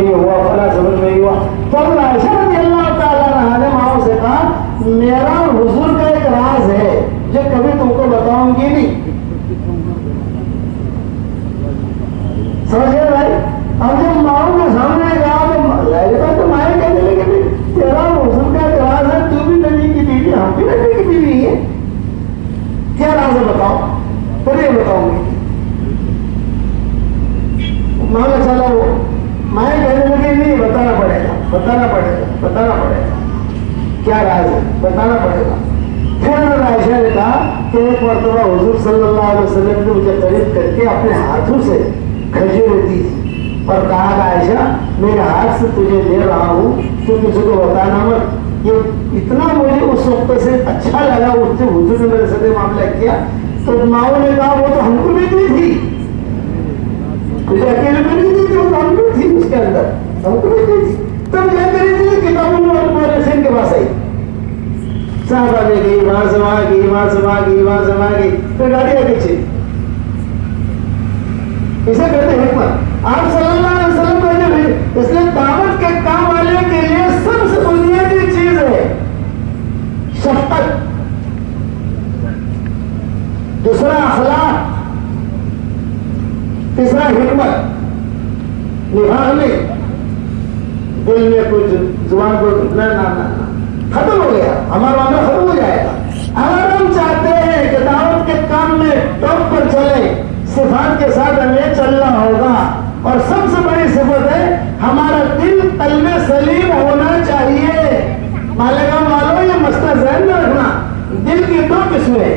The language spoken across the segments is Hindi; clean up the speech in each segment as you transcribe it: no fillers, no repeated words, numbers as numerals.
हुआ फला समझ नहीं हुआ। तो आयशा रज़ियल्लाहु ताला अन्हा ने माओ से कहा, मेरा हुजूर का एक राज है जो कभी तुमको बताऊंगी नहीं। समझ गए भाई? अब जब माओ के सामने कहा तो लहजा तो माए कहने लगे, तेरा हुजूर का एक राज है, तू भी नबी की बीवी, हम भी नबी की बीवी है, क्या राज है बताओ? फिर ये बताऊंगी। मांगा चला वो माए कहने लगे, नहीं बताना पड़ेगा, बताना पड़ेगा, बताना पड़ेगा, क्या राज है बताना पड़ेगा। फिर आयशा ने कहा कि एक मरतबा हुजूर सल्लल्लाहु अलैहि वसल्लम ने मुझे करीब करके अपने हाथों से खजूर दी और कहा, आयशा मेरे हाथ से तुझे दे रहा हूँ, तो किसी को बताना मत। ये इतना मुझे उस वक्त से अच्छा लगा, उससे हुजूर ने मेरे साथ मामला किया। तो माओ ने कहा, वो तो हमको भी दी थी, तुझे अकेले में नहीं दी थी, वो तो हमको थी उसके अंदर, हमको भी दी थी। तब क्या करी थी, किताबों में के पास आई, साहबा ने गई, वहां से वहां गई, वहां से वहां गई, वहां से वहां गई, फिर गाड़ी आगे चली। इसे कहते हैं हिकमत। आप सल्लल्लाहु अलैहि वसल्लम कहते, इसलिए दावत के काम वाले के लिए सबसे बुनियादी चीज है शफकत, दूसरा अखलाक, तीसरा हिकमत। निभाग में दिल में कुछ जुबान को ना ना ना ना खत्म हो गया, हमारा मामला खत्म हो जाएगा। अगर हम चाहते हैं कि दावत के काम में टॉप पर चले, सिफात के साथ हमें चलना होगा। और सबसे बड़ी सिफत है हमारा दिल कल्बे सलीम होना चाहिए। मालेगाम वालों, ये मसला ज़हन में रखना, दिल की दो किस्में,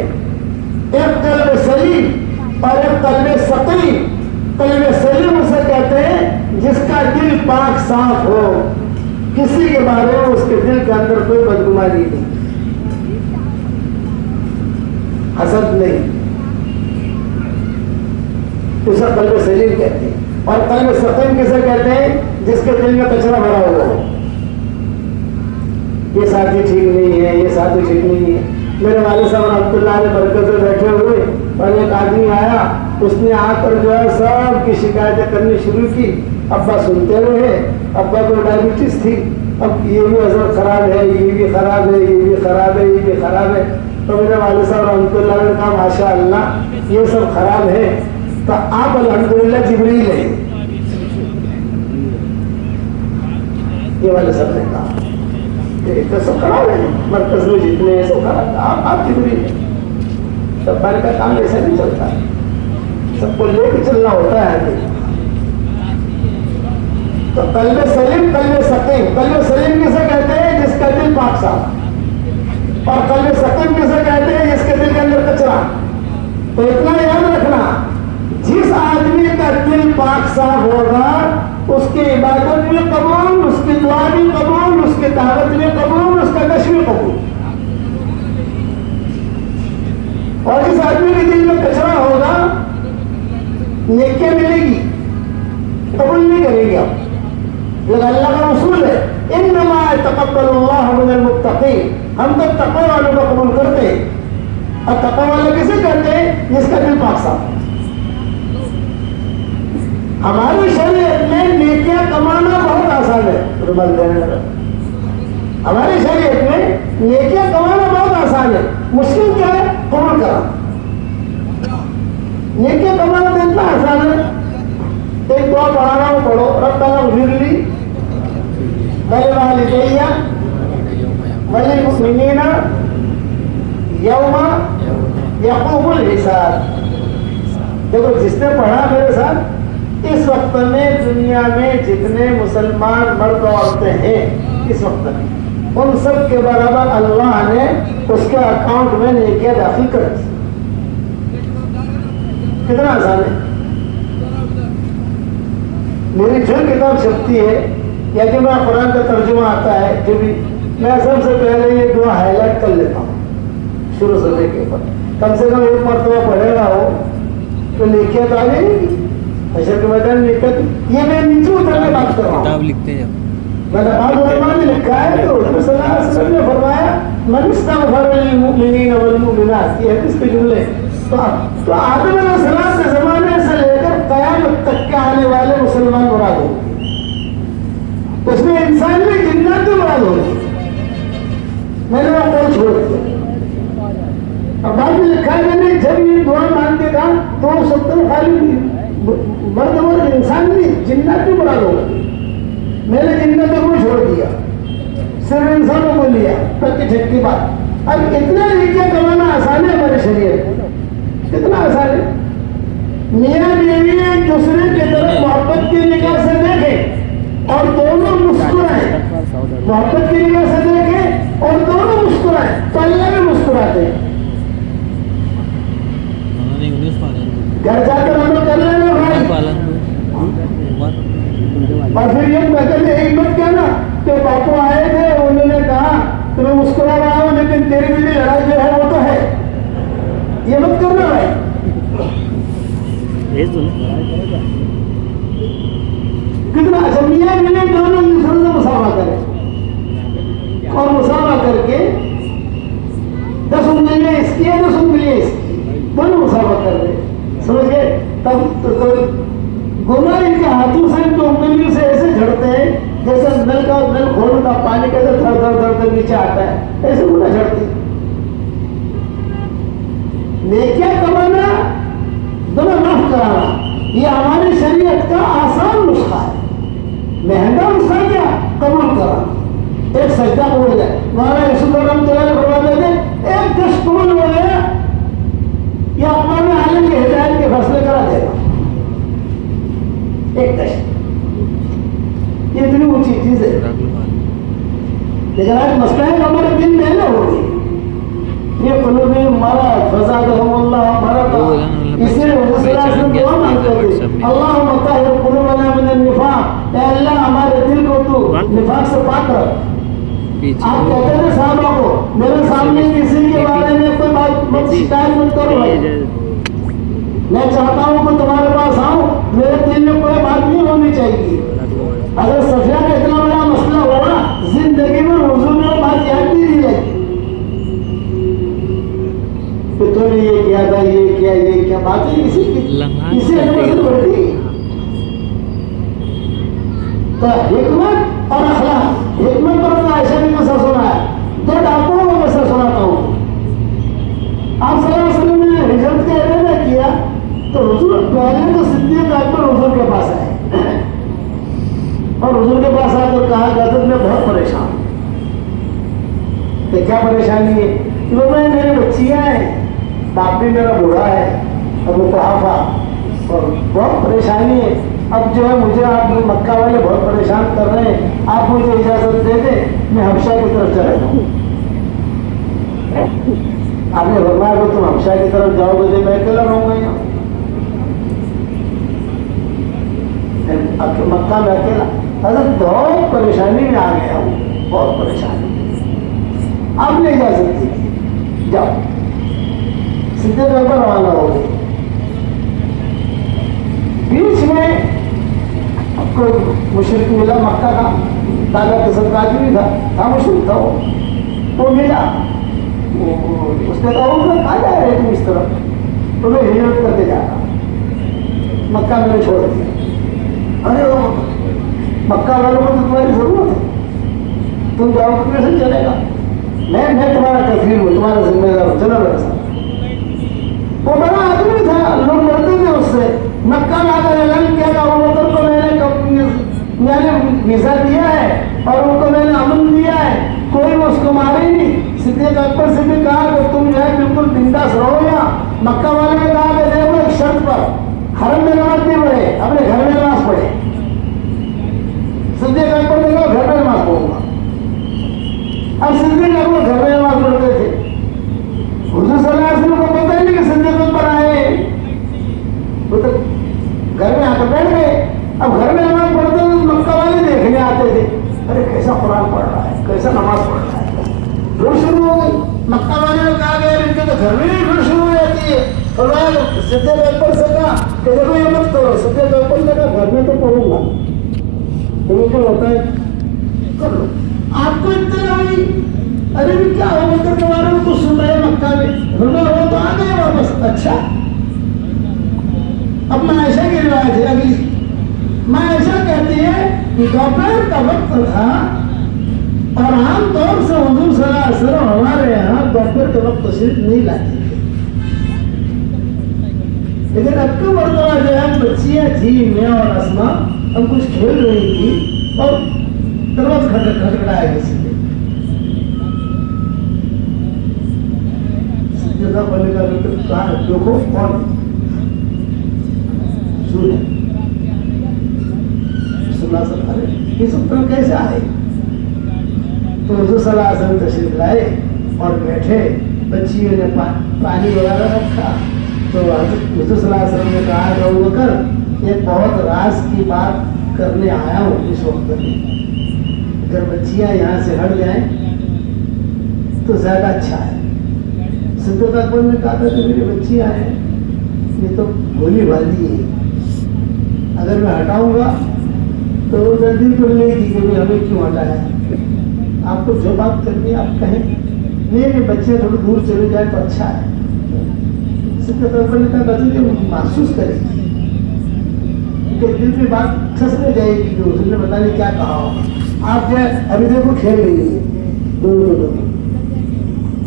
एक कल्बे सलीम और एक कल्बे सकीम। कल्बे सलीम उसे कहते हैं जिसका दिल पाक साफ हो, किसी के बारे में उसके दिल के अंदर कोई बदगुमानी नहीं, हसद नहीं, उसे कल्ब सलीम कहते हैं। और कल्ब सकीम किसे कहते हैं, जिसके दिल में कचरा भरा हुआ हो, ये साथी ठीक नहीं है, ये साथी ठीक नहीं है। मेरे वाले साहब रहमतुल्लाह अलैह बरकत से बैठे हुए और एक आदमी आया, उसने आकर जो है सबकी शिकायतें करनी शुरू की। अब्बा सुनते रहे, अब्बा को डायबिटीज थी, अब ये भी हजर खराब है, ये भी खराब है, ये भी खराब है, ये भी खराब है। तो मेरे वाले साहब रहमतुल्लाह ने कहा, माशा अल्लाह ये सब खराब है, तो आप अल्हम्दुलिल्लाह जिब्रील है। ये वाले साहब ने कहा तो सब खराब है, मरकज में जितने हैं सब खराब, आप जिब्रील है। सब बार का काम ऐसा नहीं चलता, सबको लेके चलना होता है। तो कल्बे सलीम, कल्बे सकीम। कल्बे सलीम किसे कहते हैं, जिसका दिल पाक साफ। और कल्बे सकीम किसे कहते हैं, जिसके दिल के अंदर कचरा। तो इतना याद रखना, जिस आदमी का दिल पाक साफ होगा, उसकी इबादत भी कबूल, उसकी दुआ भी कबूल, उसकी दावत भी कबूल, उसका कश भी कबूल। और जिस आदमी के दिल में कचरा होगा, नेकियां मिलेगी, कबूल नहीं करेंगे आप। लेकिन अल्लाह का उसूल है, इन्नमा यतक़ब्बलुल्लाहु मिनल मुत्तक़ीन, हम तो तक़वा वालों को कबूल करते हैं। और तक़वा वाले किसे कहते हैं, जिसका दिल पाक साफ। हमारी शरीयत में नेकियां कमाना बहुत आसान है, हमारी शरीयत में नेकियां कमाना बहुत आसान है। मुश्किल क्या है, कबूल करना। नेकियां कमाना तो इतना आसान है, एक दुआ पढ़ाना हो पढ़ो, रब्बना इग़फिरली वलिवालिदैया वलिलमुमिनीना यौमा यक़ूमुल हिसाब। देखो, जिसने पढ़ा मेरे साथ, इस वक्त में दुनिया में जितने मुसलमान मर्द औरतें हैं इस वक्त में, उन सब के बराबर अल्लाह ने उसके अकाउंट में नेकियां दाखिल कर दी। कितना आसान है। मेरी जो किताब छपती है या जो मेरा कुरान का तर्जुमा आता है, जो भी, मैं सबसे पहले ये दुआ हाईलाइट कर लेता हूँ शुरू से लेके ऊपर। कम से कम एक मरतबा पढ़ेगा हो तो नेकियां तो आ जाएगी। हशर के मैदान में ये मैं नीचे उतरने बात कर रहा हूँ, किताब लिखते हैं मैंने आज उलमा ने लिखा है। तो हुज़ूर सल्लल्लाहु अलैहि वसल्लम ने फरमाया, मन इस्तग़फ़र लिल-मुमिनीन वल-मुमिनात, ये हदीस के जुमले। तो आदम अलैहिस्सलाम के ज़माने से लेकर क़यामत तक के आने वाले मुसलमान मुराद होंगे। तो उसमें इंसान में जिन्नात भी मुराद होगी। मैंने वो कौन छोड़ दिया। अब बाद में लिखा है मैंने जब ये दुआ मांगते था तो सत्तर खाली मर्द और इंसान नहीं जिन्नात भी मुराद होगा। मैंने जिन्नातों को छोड़ दिया, सिर्फ इंसानों को लिया। पक्की ठक्की बात। अब इतना नीचे कमाना आसान है हमारे शरीर में, कितना आसान है। मियाँ बीवी एक दूसरे की तरफ मोहब्बत की निगाह से देखें और दोनों मुस्कुराएं, मोहब्बत की निगाह से देखें और दोनों मुस्कुराएं तो अल्लाह भी मुस्कुराते हैं। घर जाकर अमल कर लेना भाई। और फिर ये कहते हिम्मत क्या ना कि बापू आए थे, उन्होंने कहा तुम्हें मुस्कुरा रहा हूं लेकिन तेरी मेरी लड़ाई जो है वो तो है, ये मत करना भाई। कितना अच्छा मियाँ बीवी दोनों दूसरों से मुसाफा करें और मुसाफा करके 10 उंगलियां इसकी है 10 उंगलियां इसकी, दोनों मुसाफा कर रहे, समझ गए। तब तो गुना इनके हाथों से इनको उंगलियों से ऐसे झड़ते हैं जैसे नल का नल खोलता पानी कैसे धर धर धर धर नीचे आता है, ऐसे गुना झड़ते। नेकियां कमाना, दोनों माफ कराना, ये हमारी शरीयत का आसान नुस्खा है। महंगा नुस्खा क्या? कबूल कराना। एक सजदा बोल गया महाराज यशुदाराम तुलाने फरमाते थे, एक गश्त कबूल हो गया या अल्लाह में आलम के हिदायत के फैसले करा देगा। एक गश्त ये इतनी ऊंची चीज है, लेकिन आज मसला है हमारे दिन महंगा हो गई। ये कुलूब में हमारा फसाद हमारा था, इसलिए दुआ मांगते थे अल्लाह मताहिर कुलूबना मिनन निफाक, ऐ अल्लाह हमारे दिल को तू निफाक से पाक रख। आप कहते थे साहबा को मेरे सामने किसी के बारे में कोई बात मत शिकायत मत करो भाई, मैं चाहता हूं कि तुम्हारे पास आऊं, मेरे दिल में कोई बात नहीं होनी चाहिए। अगर सफिया का इतना बड़ा मसला होगा जिंदगी में हुजूर ने बात याद नहीं लगी तो तूने ये किया था, ये क्या बातें इसी बढ़ती। तो हिकमत और अखलाक, हिकमत पर मैं ऐसा भी मसला सुना है, 2 डाकुओं का मसला सुनाता हूँ। आप सल्लल्लाहु अलैहि वसल्लम ने हिजरत के इरादा किया तो हुजूर पहले तो सिद्दीक़ अकबर हुजूर के पास आए और हुजूर के पास आकर कहा गजब में बहुत परेशान। तो क्या परेशानी है? तो मैं मेरी बच्चियां हैं, बाप भी मेरा बूढ़ा है, अब मुताफा और बहुत परेशानी है। अब जो है मुझे आप मक्का वाले बहुत परेशान कर रहे हैं, आप मुझे इजाजत दे दें मैं हबशा की तरफ चला जाऊँ। आपने फरमाया अगर तुम हबशा की तरफ जाओगे तो मैं अकेला रहूंगा यहाँ, अब मक्का में अकेला। अगर बहुत परेशानी में आ गया हूँ, बहुत परेशानी, आपने इजाजत दी जाओ। सीधे तौर पर रवाना हो गए। बीच में कोई मुशरिक मिला मक्का का, दादा के सरताज भी था मुशरिक था वो मिला। उसने कहा कहा जा रहे तुम इस तरफ, तुम्हें हिजरत करके जाना, मक्का मैंने छोड़ दिया। अरे मक्का वालों को तो तुम्हारी जरूरत है, तुम जाओ तो कैसे चलेगा? मैं तुम्हारा कफील हूँ, तुम्हारा जिम्मेदार हूँ, चलो मेरे साथ। वो बड़ा आदमी था, लोग डरते थे उससे। मक्का में आकर ऐलान किया था वो को मैंने वीजा दिया है और उनको मैंने अमन दिया है, कोई उसको मारे ही नहीं। सिद्दीक़ अकबर से भी कहा कि तुम जो है बिल्कुल बिंदास रहो। या मक्का वाले ने कहा कि देखो एक शर्त पर, हरम में नमाज नहीं पढ़े, अपने घर में नमाज पढ़े। सिद्दीक़ अकबर ने कहा घर में नमाज पढ़ूंगा। अब सिद्दीक़ अकबर घर में नमाज पढ़ते थे, हुजूर सल्लल्लाहु अलैहि वसल्लम को पता ही नहीं कि सिद्दीक़ अकबर आए, वो तो घर में आकर बैठ गए। अब घर में नमाज पढ़ते तो मक्का वाले देखने आते थे, अरे कैसा कुरान पढ़ रहा है, कैसा नमाज पढ़ रहा है। फिर शुरू हो गई, मक्का वाले ने कहा गया इनके तो घर में ही फिर शुरू हो जाती है। और सिद्दीक़ अकबर से कहा कि देखो ये मत करो। सिद्दीक़ अकबर ने कहा घर में तो पढ़ूंगा, तुम्हें क्या होता है कर लो। आपको इतना हुई, अरे भी क्या हो बकर के बारे में कुछ सुन रहे हैं मक्का में, वो तो आ गए वापस। अच्छा अब मैं ऐसा की रिवायत है अगली, मैं ऐसा कहती है कि दोपहर का वक्त था और आमतौर से हुजूर सल्लल्लाहु अलैहि वसल्लम हमारे यहाँ दोपहर के वक्त तशरीफ नहीं लाते थे, लेकिन अब की मरतबा जो है बच्चियां थी, मैं और अस्मा, हम कुछ खेल रही थी और दरवाजा खटखटाया किसी ने। बोले का कहा देखो कौन सुने ये सब तो कैसे आए? तो हुजूर सल्लल्लाहु अलैहि वसल्लम तशरीफ लाए और बैठे, बच्चियों ने पानी वगैरह रखा। तो हुजूर सल्लल्लाहु अलैहि वसल्लम ने कहा अबू बकर एक बहुत राज की बात करने आया हूँ इस वक्त में, अगर बच्चियां यहाँ से हट जाएं तो ज्यादा अच्छा है। सिद्दीक़ अकबर ने कहा था कि मेरी बच्चियां हैं, ये तो भोली भाली है, अगर मैं हटाऊंगा तो वो जल्दी तो लेगी कि भाई हमें क्यों हटाया, आपको जो बात करनी है आप कहें, नहीं बच्चे थोड़ी दूर चले जाए तो अच्छा है। सिद्दीक़ अकबर ने कहा बच्चे महसूस करेगी कि दिल में बात खस में जाएगी कि उसने पता नहीं क्या कहा होगा। आप जो अभी देखो खेल रही है दोनों,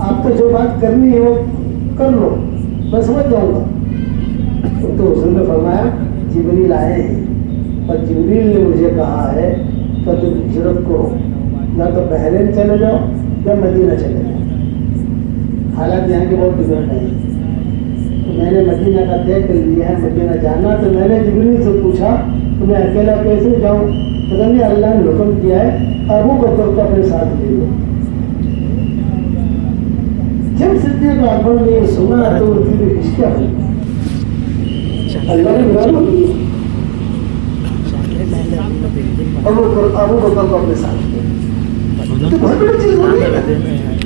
आपको जो बात करनी है वो कर लो, मैं समझ जाऊंगा। तो उसने फरमाया जिब्रील आए हैं और जिब्रील ने मुझे कहा है कि तुम हिजरत करो, या तो बहरीन चले जाओ या मदीना चले जाओ, हालात यहाँ के बहुत बिगड़ रहे हैं। तो मैंने मदीना का तय कर लिया है, मदीना जाना। तो मैंने जिब्रील से पूछा तो मैं अकेला कैसे जाऊँ? तो कहने अल्लाह ने हुक्म किया है अबू बकर को अपने साथ ले लो। जब सिद्दीक़ अकबर ने ये सुना तो उनकी भी इश्क़ हुई, अल्लाह ने हुक्म दिया अबू बकर को अपने साथ ले। तो बहुत बड़ी चीज हो गई,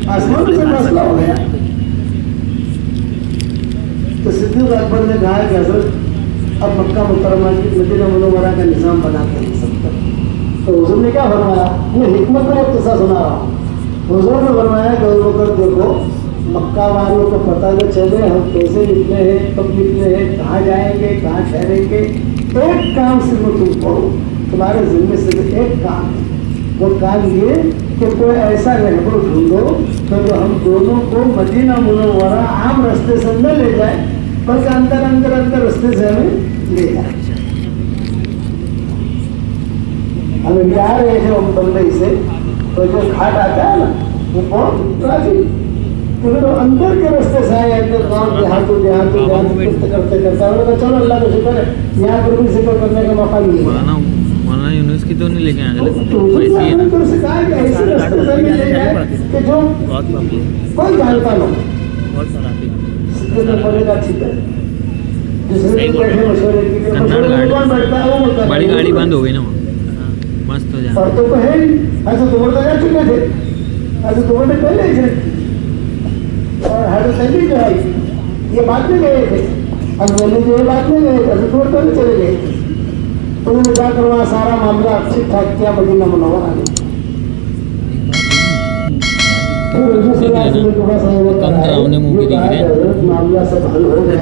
आसमान से मसला हो गया। तो सिद्दीक़ अकबर ने कहा कि हज़रत अब मक्का मुकर्रमा की मदीना मुनव्वरा का निज़ाम बनाते हैं सब तक। तो हुज़ूर ने क्या फरमाया, मैं हिकमत का किस्सा सुना रहा हूँ। हुज़ूर ने फरमाया कि अबू बकर देखो, मक्का वालों को पता न चले हम कैसे निकले हैं, कब निकले हैं, कहाँ जाएंगे, कहाँ ठहरेंगे। एक काम सिर्फ तुम करो, तुम्हारे जिम्मे से एक काम है, वो काम ये कि कोई ऐसा रहबर ढूंढो तो जो हम दोनों को मदीना मुनव्वरा आम रास्ते से न ले जाए, बल्कि अंदर अंदर अंदर रास्ते से हमें ले जाए। हम जा रहे थे बम्बई से, तो जो घाट आता है ना वो बहुत ट्रैफिक, तो फिर अंदर के रास्ते से आए, अंदर गाँव देहातों करते करते चलो अल्लाह का शुक्र है यहाँ पर भी जिक्र करने का मौका मिला। मौलाना यूनुस की तो नहीं लेके आए, कि जो कोई जानता ना बड़ी गाड़ी बंद हो गई ना, मस्त हो जाए। और तो है ऐसे तो जा चुके थे, ऐसे तो पहले और हर सभी जो है ये बात में गए थे, अंग्रेजी जो ये बात में गए थे, ऐसे तो पहले चले गए थे। उन्होंने जाकर वहाँ सारा मामला ठीक ठाक किया, मदीना मुनव्वरा में मामला सब हल हो गया।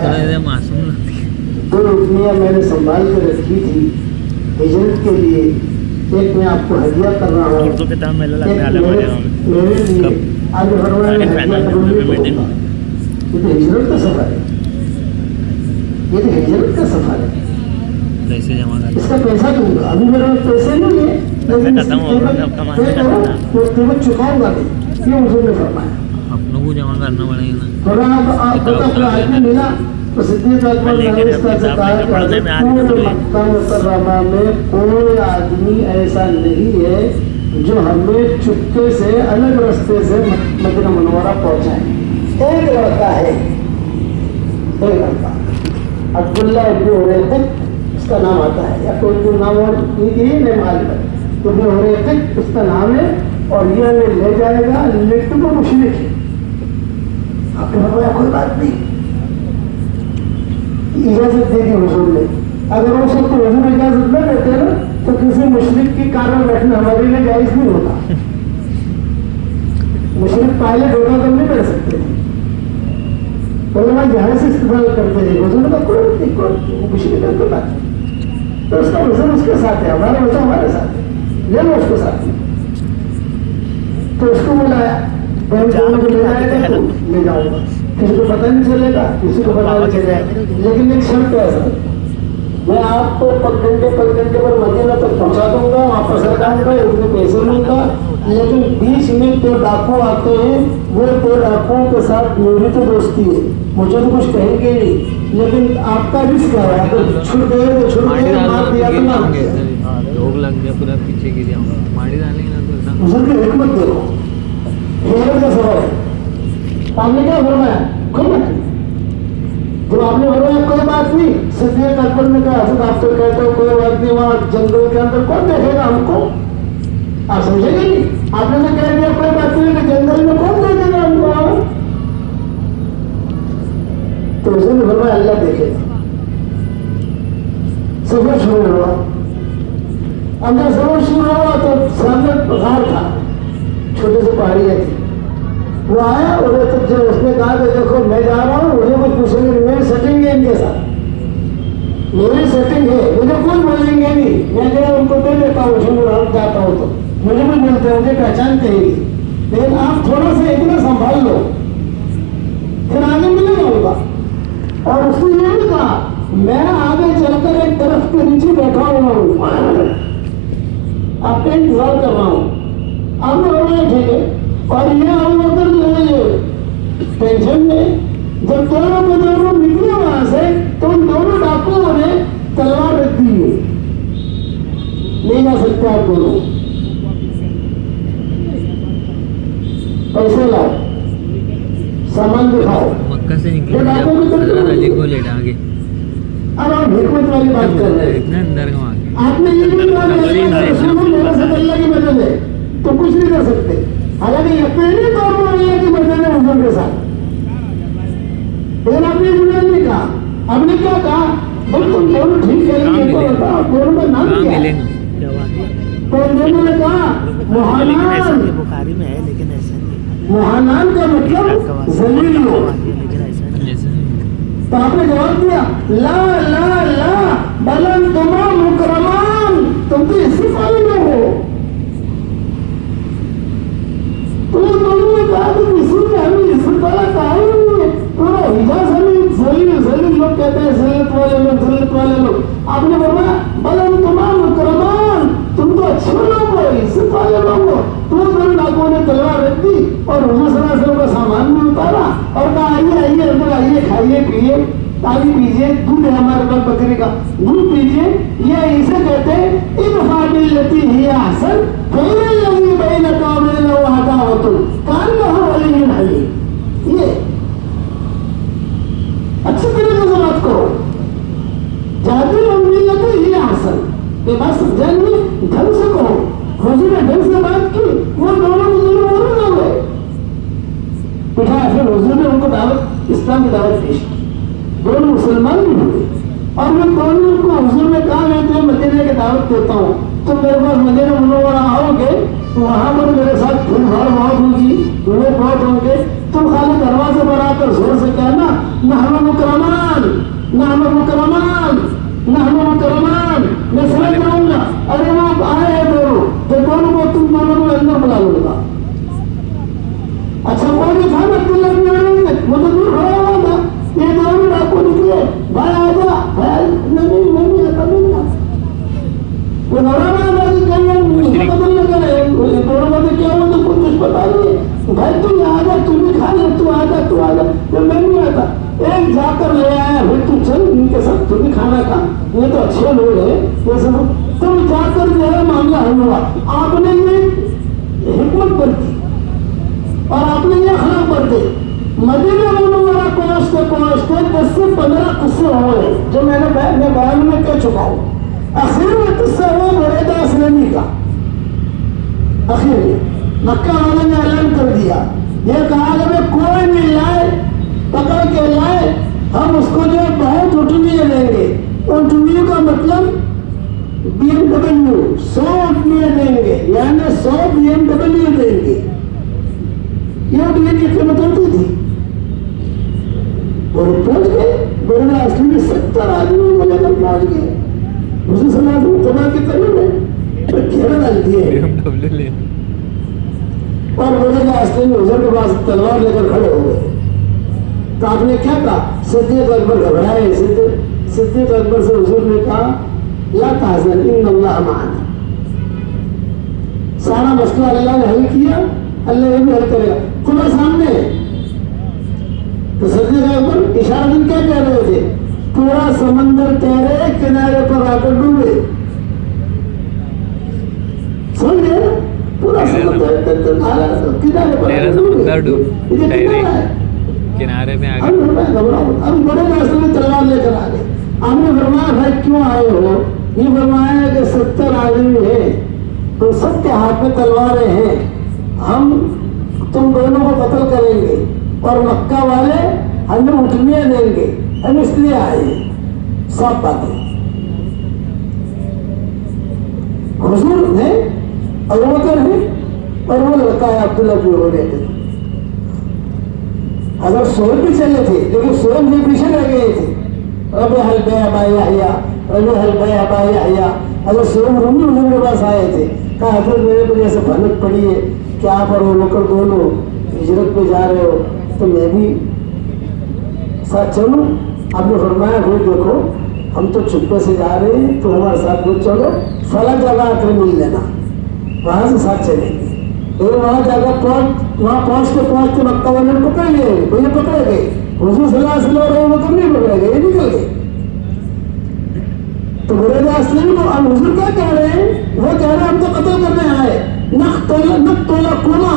दो रुपया मैंने संभाल कर रखी थी हिजरत के लिए, एक मैं आपको हदिया कर रहा हूँ, मेरे लिए आगे बढ़ने में हदिया करूँगी। ये तो हिजरत का सफर है, ये तो हिजरत का सफर है, पैसे जमा कर, इसका पैसा दूंगा। अभी मेरे पास पैसे नहीं है, लेकिन कीमत चुकाऊंगा मैं, ये हुजूर ने फरमाया। अपनों को जमा करना पड़ेगा ना। थोड़ा आपको आदमी मिला तो सिद्दीक़ अकबर ने इस तरह से कहा कि मक्का मुकर्रमा में कोई आदमी ऐसा नहीं है जो हमें चुपके से अलग रास्ते से मदीना मुनव्वरा पहुंचाए। एक लड़का है, एक लड़का अब्दुल्ला इब्न उरैक़िक़ उसका नाम आता है, या कोई तो नाम और यही नहीं मालूम है, तो इब्न उरैक़िक़ उसका नाम है। और ये ले जाएगा, लेकिन वो मुशरिक है। आपने बताया कोई बात नहीं, इजाजत दे दी हुजूर ने। अगर वो सब तो हुजूर इजाजत न देते ना तो किसी मुशरिक की कार में बैठना हमारे लिए जायज नहीं होता। मुशरिक पायलट होता तो नहीं कर सकते, तो वहाँ जहां से इस्तेमाल करते हैं हुजूर का कोई मुशरिक कोई बात, तो उसका वजन उसके साथ है, हमारा वजन हमारे साथ है। ले लो उसको साथ में। तो उसको बुलाया, ले जाएगा तो ले जाऊंगा, किसी को पता नहीं चलेगा, किसी को पता नहीं चलेगा, लेकिन एक शर्त है सर, मैं आपको पगडंडे पर मदीना तक पहुंचा दूंगा, वापस लगाऊंगा, इतने पैसे लूंगा, लेकिन बीच में दो डाकू आते हैं, वो दो डाकुओं के साथ मेरी तो दोस्ती है, मुझे तो कुछ कहेंगे नहीं, लेकिन आपका रिस्क है, अगर छुट गए तो छुट गए, मार दिया तो मार दिया, लोग लग गया पूरा पीछे गिर जाऊंगा, मारी डालेंगे ना तो ऐसा। बुजुर्ग की हिकमत देखो, हिकमत का सवाल है। आपने क्या फरमाया? खुद जब आपने फरमाया कोई बात नहीं, सिद्दीक़ अकबर ने कहा हज़रत आप तो कहते हो कोई बात नहीं, वहाँ जंगल के अंदर कौन देखेगा हमको, आप समझेंगे नहीं, आपने तो कह दिया कोई बात नहीं, कि जंगल में कौन देखेगा हमको, तो उसने फरमाया अल्लाह देखेगा। सफर शुरू हुआ, अंदर सफर शुरू हुआ तो सामने पहाड़ था, छोटे से पहाड़ियाँ थी, वो आया, उधर तक जो उसने कहा कि देखो मैं जा रहा हूँ, मुझे कुछ पूछेंगे, मेरी सेटिंग है इनके साथ, मेरी सेटिंग है, मुझे कुछ बोलेंगे नहीं, मैं जो उनको दे देता हूँ, हम जाता हूँ तो मुझे भी बोलते हैं, मुझे पहचानते ही, लेकिन आप थोड़ा सा इतना संभाल लो, फिर आगे मिलेगा होगा। और उसने ये भी कहा मैं आगे चलकर एक दरख्त के नीचे बैठा हुआ हूँ, आपका इंतजार कर रहा हूँ, आपने बोला ठीक है, और ये हम उधर ले टेंशन में, जब दोनों के दोनों निकले वहां से, तो उन दोनों डाकुओं ने तलवार रख दी है, नहीं जा सकते आप दोनों, पैसे लाओ, सामान दिखाओ, मक्का से निकले हज़रत अली को ले आगे। अब आप हिकमत वाली बात कर रहे हैं, इतना अंदर का आगे आपने ये भी कहा मेरा से अल्लाह की मदद है, तो कुछ नहीं कर सकते, हालांकि पहले तौर पर अल्लाह की मदद है हुजूर के साथ, लेकिन आपने जुड़े नहीं कहा, आपने क्या कहा, बोल तुम दोनों ठीक करेंगे, तो बताओ दोनों का नाम क्या है, तो दोनों ने कहा मुहानान, बुखारी में है लेकिन ऐसा नहीं, मुहानान का मतलब जलील हो, लेकिन ऐसा नहीं। तो आपने जवाब दिया ला ला ला बलन तुमा मुकरमान, तुम तो इसी पाले में हो, तो दोनों ने कहा कि इसी में हमें इसी पाला कहा ही नहीं है, पूरा हिजाज हमें जलील लोग कहते हैं, जल्लत वाले लोग, आपने बोला बलन तुमा मुकरमान, तुम तो अच्छे लोग हो, इसी पाले लोग हो, तो दोनों डाकुओं ने तलवार रख दी और हुजूर सल्लल्लाहु अलैहि वसल्लम का सामान भी उतारा और कहा आइए आइए अंदर आइए, खाइए पिए, पानी पीजिए, दूध है हमारे पास बकरी का, दूध पीजिए, ये इसे कहते हैं इनफाटिल लती ही हसन फेरे लगी बैन कौमिन लव अदावतुन कान्नहु वलियुन हमीम। ये अच्छी तरीके से बात करो, जातिल उम्मीयत ही हसन, ये बात समझा नहीं, ढंग से कहो, हुजूर ने ढंग से बात की, वो दोनों के दोनों और हो गए, बिठाया, फिर हुजूर ने उनको दावत, इस्लाम की दावत पेश की, दोनों मुसलमान भी हुए, और मैं दोनों को हुजूर ने कहा मैं तुम्हें मदीने की दावत देता हूँ, तुम मेरे पास मदीना मुनव्वरा आओगे, वहां पर मेरे साथ भीड़-भाड़ बहुत होगी, लोग बहुत होंगे, तुम खाली दरवाजे पर आकर जोर से कहना नहनु मुकरमान, नहनु मुकरमान, नहनु मुकरमान, मैं समझ जाऊंगा, अरे वो आए हैं दोनों, तो दोनों को तुम दोनों को अंदर बुला लूंगा। अच्छा कौन था ना अब्दुल्लाह बिन उमर, वो तो दूर खड़ा हुआ था, ये दोनों डाकू निकले, भाई आजा, भाई नहीं आता नहीं आता, वो घबराना था कि कहीं पता न करे, दोनों में क्या हुआ तो कुछ पता नहीं है, भाई तू यहाँ आजा, तू भी खा ले, तू आजा, तो मैं नहीं आता, एक जाकर ले आया, फिर तू चल इनके साथ, तू भी खाना खा, ये तो अच्छे लोग हैं, ये सब तुम जाकर जो है मामला हल हुआ, आपने ये हिकमत बरती और आपने ये अखलाक बरते, मदीना मुनव्वरा पहुंचते 10 से 15 किस्से हुए जो मैं बयान में कह चुका हूँ, आखिर में किस्सा हुआ बुरैदा असलमी का, आखिर में मक्का वाले ने ऐलान कर दिया, ये कहा अगर कोई नहीं लाए, पकड़ के लाए, हम उसको जो बहुत उठनी लेंगे, उठनी का मतलब BMW 100 उठनियां देंगे, यानी 100 BMW देंगे, ये उठने की कीमत होती थी, और पहुंच गए, बरना असली में 70 आदमी को लेकर पहुंच गए, मुझे समाज में तबाह के तरीके में घेरा डाल दिए BMW ले और बड़े रास्ते में हुजूर के पास तलवार लेकर खड़े हो गए। तो आपने क्या कहा? सिद्दीक अकबर घबराए। सिद्दीक अकबर से हुजूर ने कहा ला तहज़न इन्नल्लाह माअना। सारा मसला अल्लाह ने हल किया, अल्लाह ये भी हल करेगा। तुम्हारे सामने तो सिद्दीक अकबर इशारा दिन क्या कह रहे थे? पूरा समंदर तेरे किनारे पर आकर डूबे। समझ गए ना? पूरा समंदर किनारे पर तेरा आकर समंदर डूबे। ये डूब किनारा है। किनारे पे आ अब बड़े रास्ते में तलवार लेकर आ गए। आपने फरमाया भाई क्यों आए हो? ये फरमाया कि 70 आदमी है तो सबके हाथ में तलवारें हैं, हम तुम दोनों को कत्ल करेंगे और मक्का वाले हमें उठने देंगे, हम इसलिए आए। सब बातें हुजूर है, अबू बकर है और वो लड़का है अब्दुल्ला भी हो गए थे। अगर सोल भी चले थे लेकिन सोल भी पीछे रह गए थे। रबे हल बे अबा यहया, रबे हल बे अबा यहया। अगर सोल रूमी उनके पास आए थे, कहा हजरत मेरे को जैसे भनक पड़ी है कि आप और वो लोग दोनों हिजरत पे जा रहे हो तो मैं भी साथ चलूं। आपने फरमाया भाई देखो हम तो चुप्पे से जा रहे हैं, तो हमारे साथ कुछ चलो, फला जगह आकर मिल लेना, वहां से साथ चलेंगे। लेकिन वहां जाकर वहां पहुंचते मक्का वाले पकड़ लिए, भैया पकड़े गए। हुजूर सल्लल्लाहु अलैहि वसल्लम नहीं पकड़े गए, ये निकल गए। तो बड़े रास्ते में अब हुजूर क्या कह रहे हैं? वो कह रहे हैं हम तो कत्ल करने आए, नक़्तुला कुमा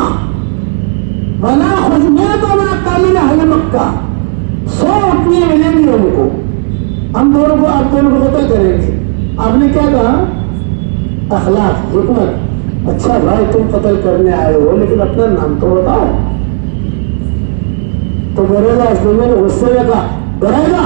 वला खुज़मीतुना कामिल अहल मक्का। 100 उठनियां मिलेंगी हमको, हम दोनों को आप दोनों को कत्ल करेंगे। आपने क्या कहा? अखलाक, हिकमत। अच्छा भाई तुम कत्ल करने आए हो लेकिन अपना नाम तो बताओ। तो मेरे रास्ते में गुस्से में कहा डरेगा।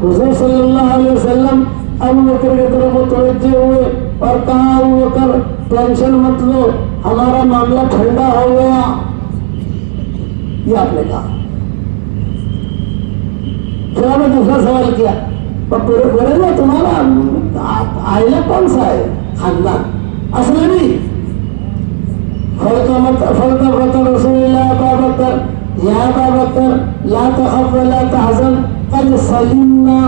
हुजूर सल्लल्लाहु अलैहि वसल्लम अबू बकर की तरफ मुतवज्जे हुए और कहा अबू बकर टेंशन मत लो, हमारा मामला ठंडा हो गया। ये आपने कहा। फिर आपने दूसरा सवाल किया बोले ना तुम्हारा आइला कौन सा है? खानदान असलमी। फलतफत रसूलुल्लाह अबा बकर या अबा बकर ला तखफ वला तहज़न कद सलिमना।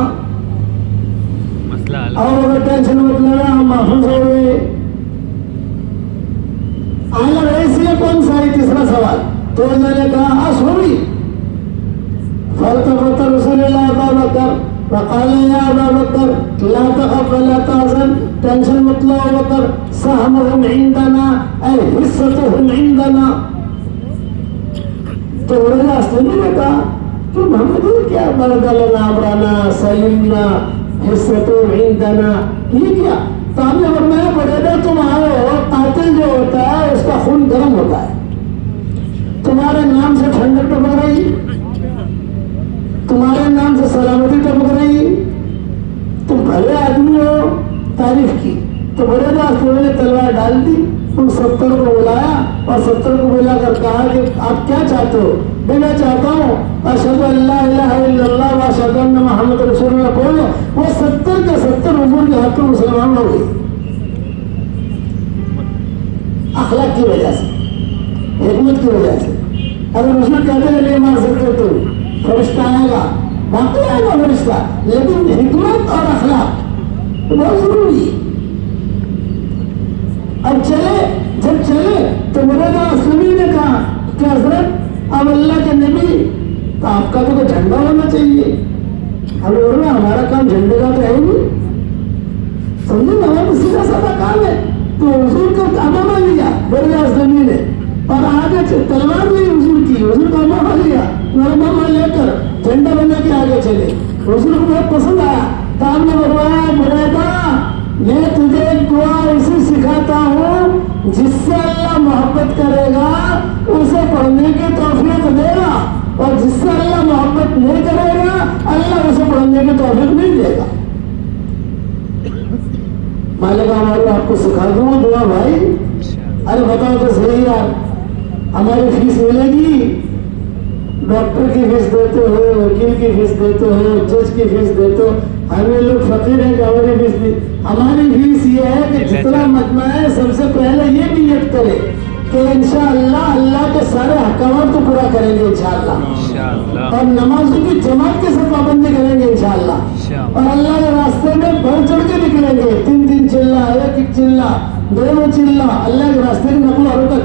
मसला हल। और अगर टेंशन मत लेना हम महफूज हो गए। आइला ऐसे कौन सा है? तीसरा सवाल। तो मैंने कहा असोरी। फलतफत रसूलुल्लाह अबा बकर वक़ाल या अबा बकर ला तखफ वला तहज़न, टेंशन मत लो अबू बकर, सहमुहुम इंदना ऐ हिस्सतुहुम इंदना। तो उन्होंने असलमी ने कहा कि मोहम्मद क्या बरदलना अमरना सलिमना हिस्सतुहुम इंदना, ये क्या? तो आपने फरमाया बरेदा तुम आए हो, कातिल जो होता है उसका खून गर्म होता है। तुम्हारे नाम से ठंडक टपक रही, तुम्हारे नाम से सलामती टपक रही, तुम भले आदमी हो, तारीफ की। तो बड़े रास्ते ने तलवार डाल दी, उन 70 को बुलाया और 70 को बुलाकर कहा कि आप क्या चाहते हो? मैं चाहता हूँ अशहदु अल्ला इलाहा इल्लल्लाह व अशहदु अन्ना मुहम्मद रसूलुल्लाह बोलो। वो 70 के 70 हुजूर के हाथ में मुसलमान हो गए, अखलाक की वजह से, हिकमत की वजह से। अगर हुजूर कहते हैं नहीं मार सकते तो फरिश्ता आएगा, बाकी आएगा फरिश्ता, लेकिन हिकमत और अखलाक बहुत जरूरी। अब जब चले तो मेरे असलमी ने कहा कि हजरत अब अल्लाह के नबी तो आपका तो झंडा होना चाहिए। अब बोल हमारा काम झंडे का तो है नहीं, समझे ना, हमारा तो सीधा साधा काम है। तो हुजूर का अमामा लिया मेरे असलमी ने और आगे तलवार ली हुजूर की, हुजूर का अमामा लिया, अमामा लेकर झंडा बना के आगे चले। हुजूर को बहुत पसंद आया। काम ने बोलवाया मुरादा मैं तुझे एक दुआ इसे सिखाता हूँ जिससे अल्लाह मोहब्बत करेगा उसे पढ़ने की तौफीक देगा, और जिससे अल्लाह मोहब्बत नहीं करेगा अल्लाह उसे पढ़ने की तौफीक नहीं देगा। मालिक हमारे आपको सिखा दूंगा दुआ भाई। अरे बताओ तो सही यार, हमारी फीस मिलेगी, डॉक्टर की फीस देते हो, वकील की फीस देते हो, जज की फीस देते हो, हमें लोग फकीर हैं कि हमारी फीस नहीं। हमारी फीस ये है कि जितना मजमा है सबसे पहले ये नियत करे कि इंशाअल्लाह अल्लाह के सारे अहकाम को पूरा करेंगे इंशाअल्लाह, और नमाजों की जमात के साथ पाबंदी करेंगे इंशाअल्लाह, और अल्लाह के रास्ते में बढ़ चढ़ के निकलेंगे। 3 चिल्ला, 1 चिल्ला, 2 चिल्ला, अल्लाह के रास्ते की नकल हरकत,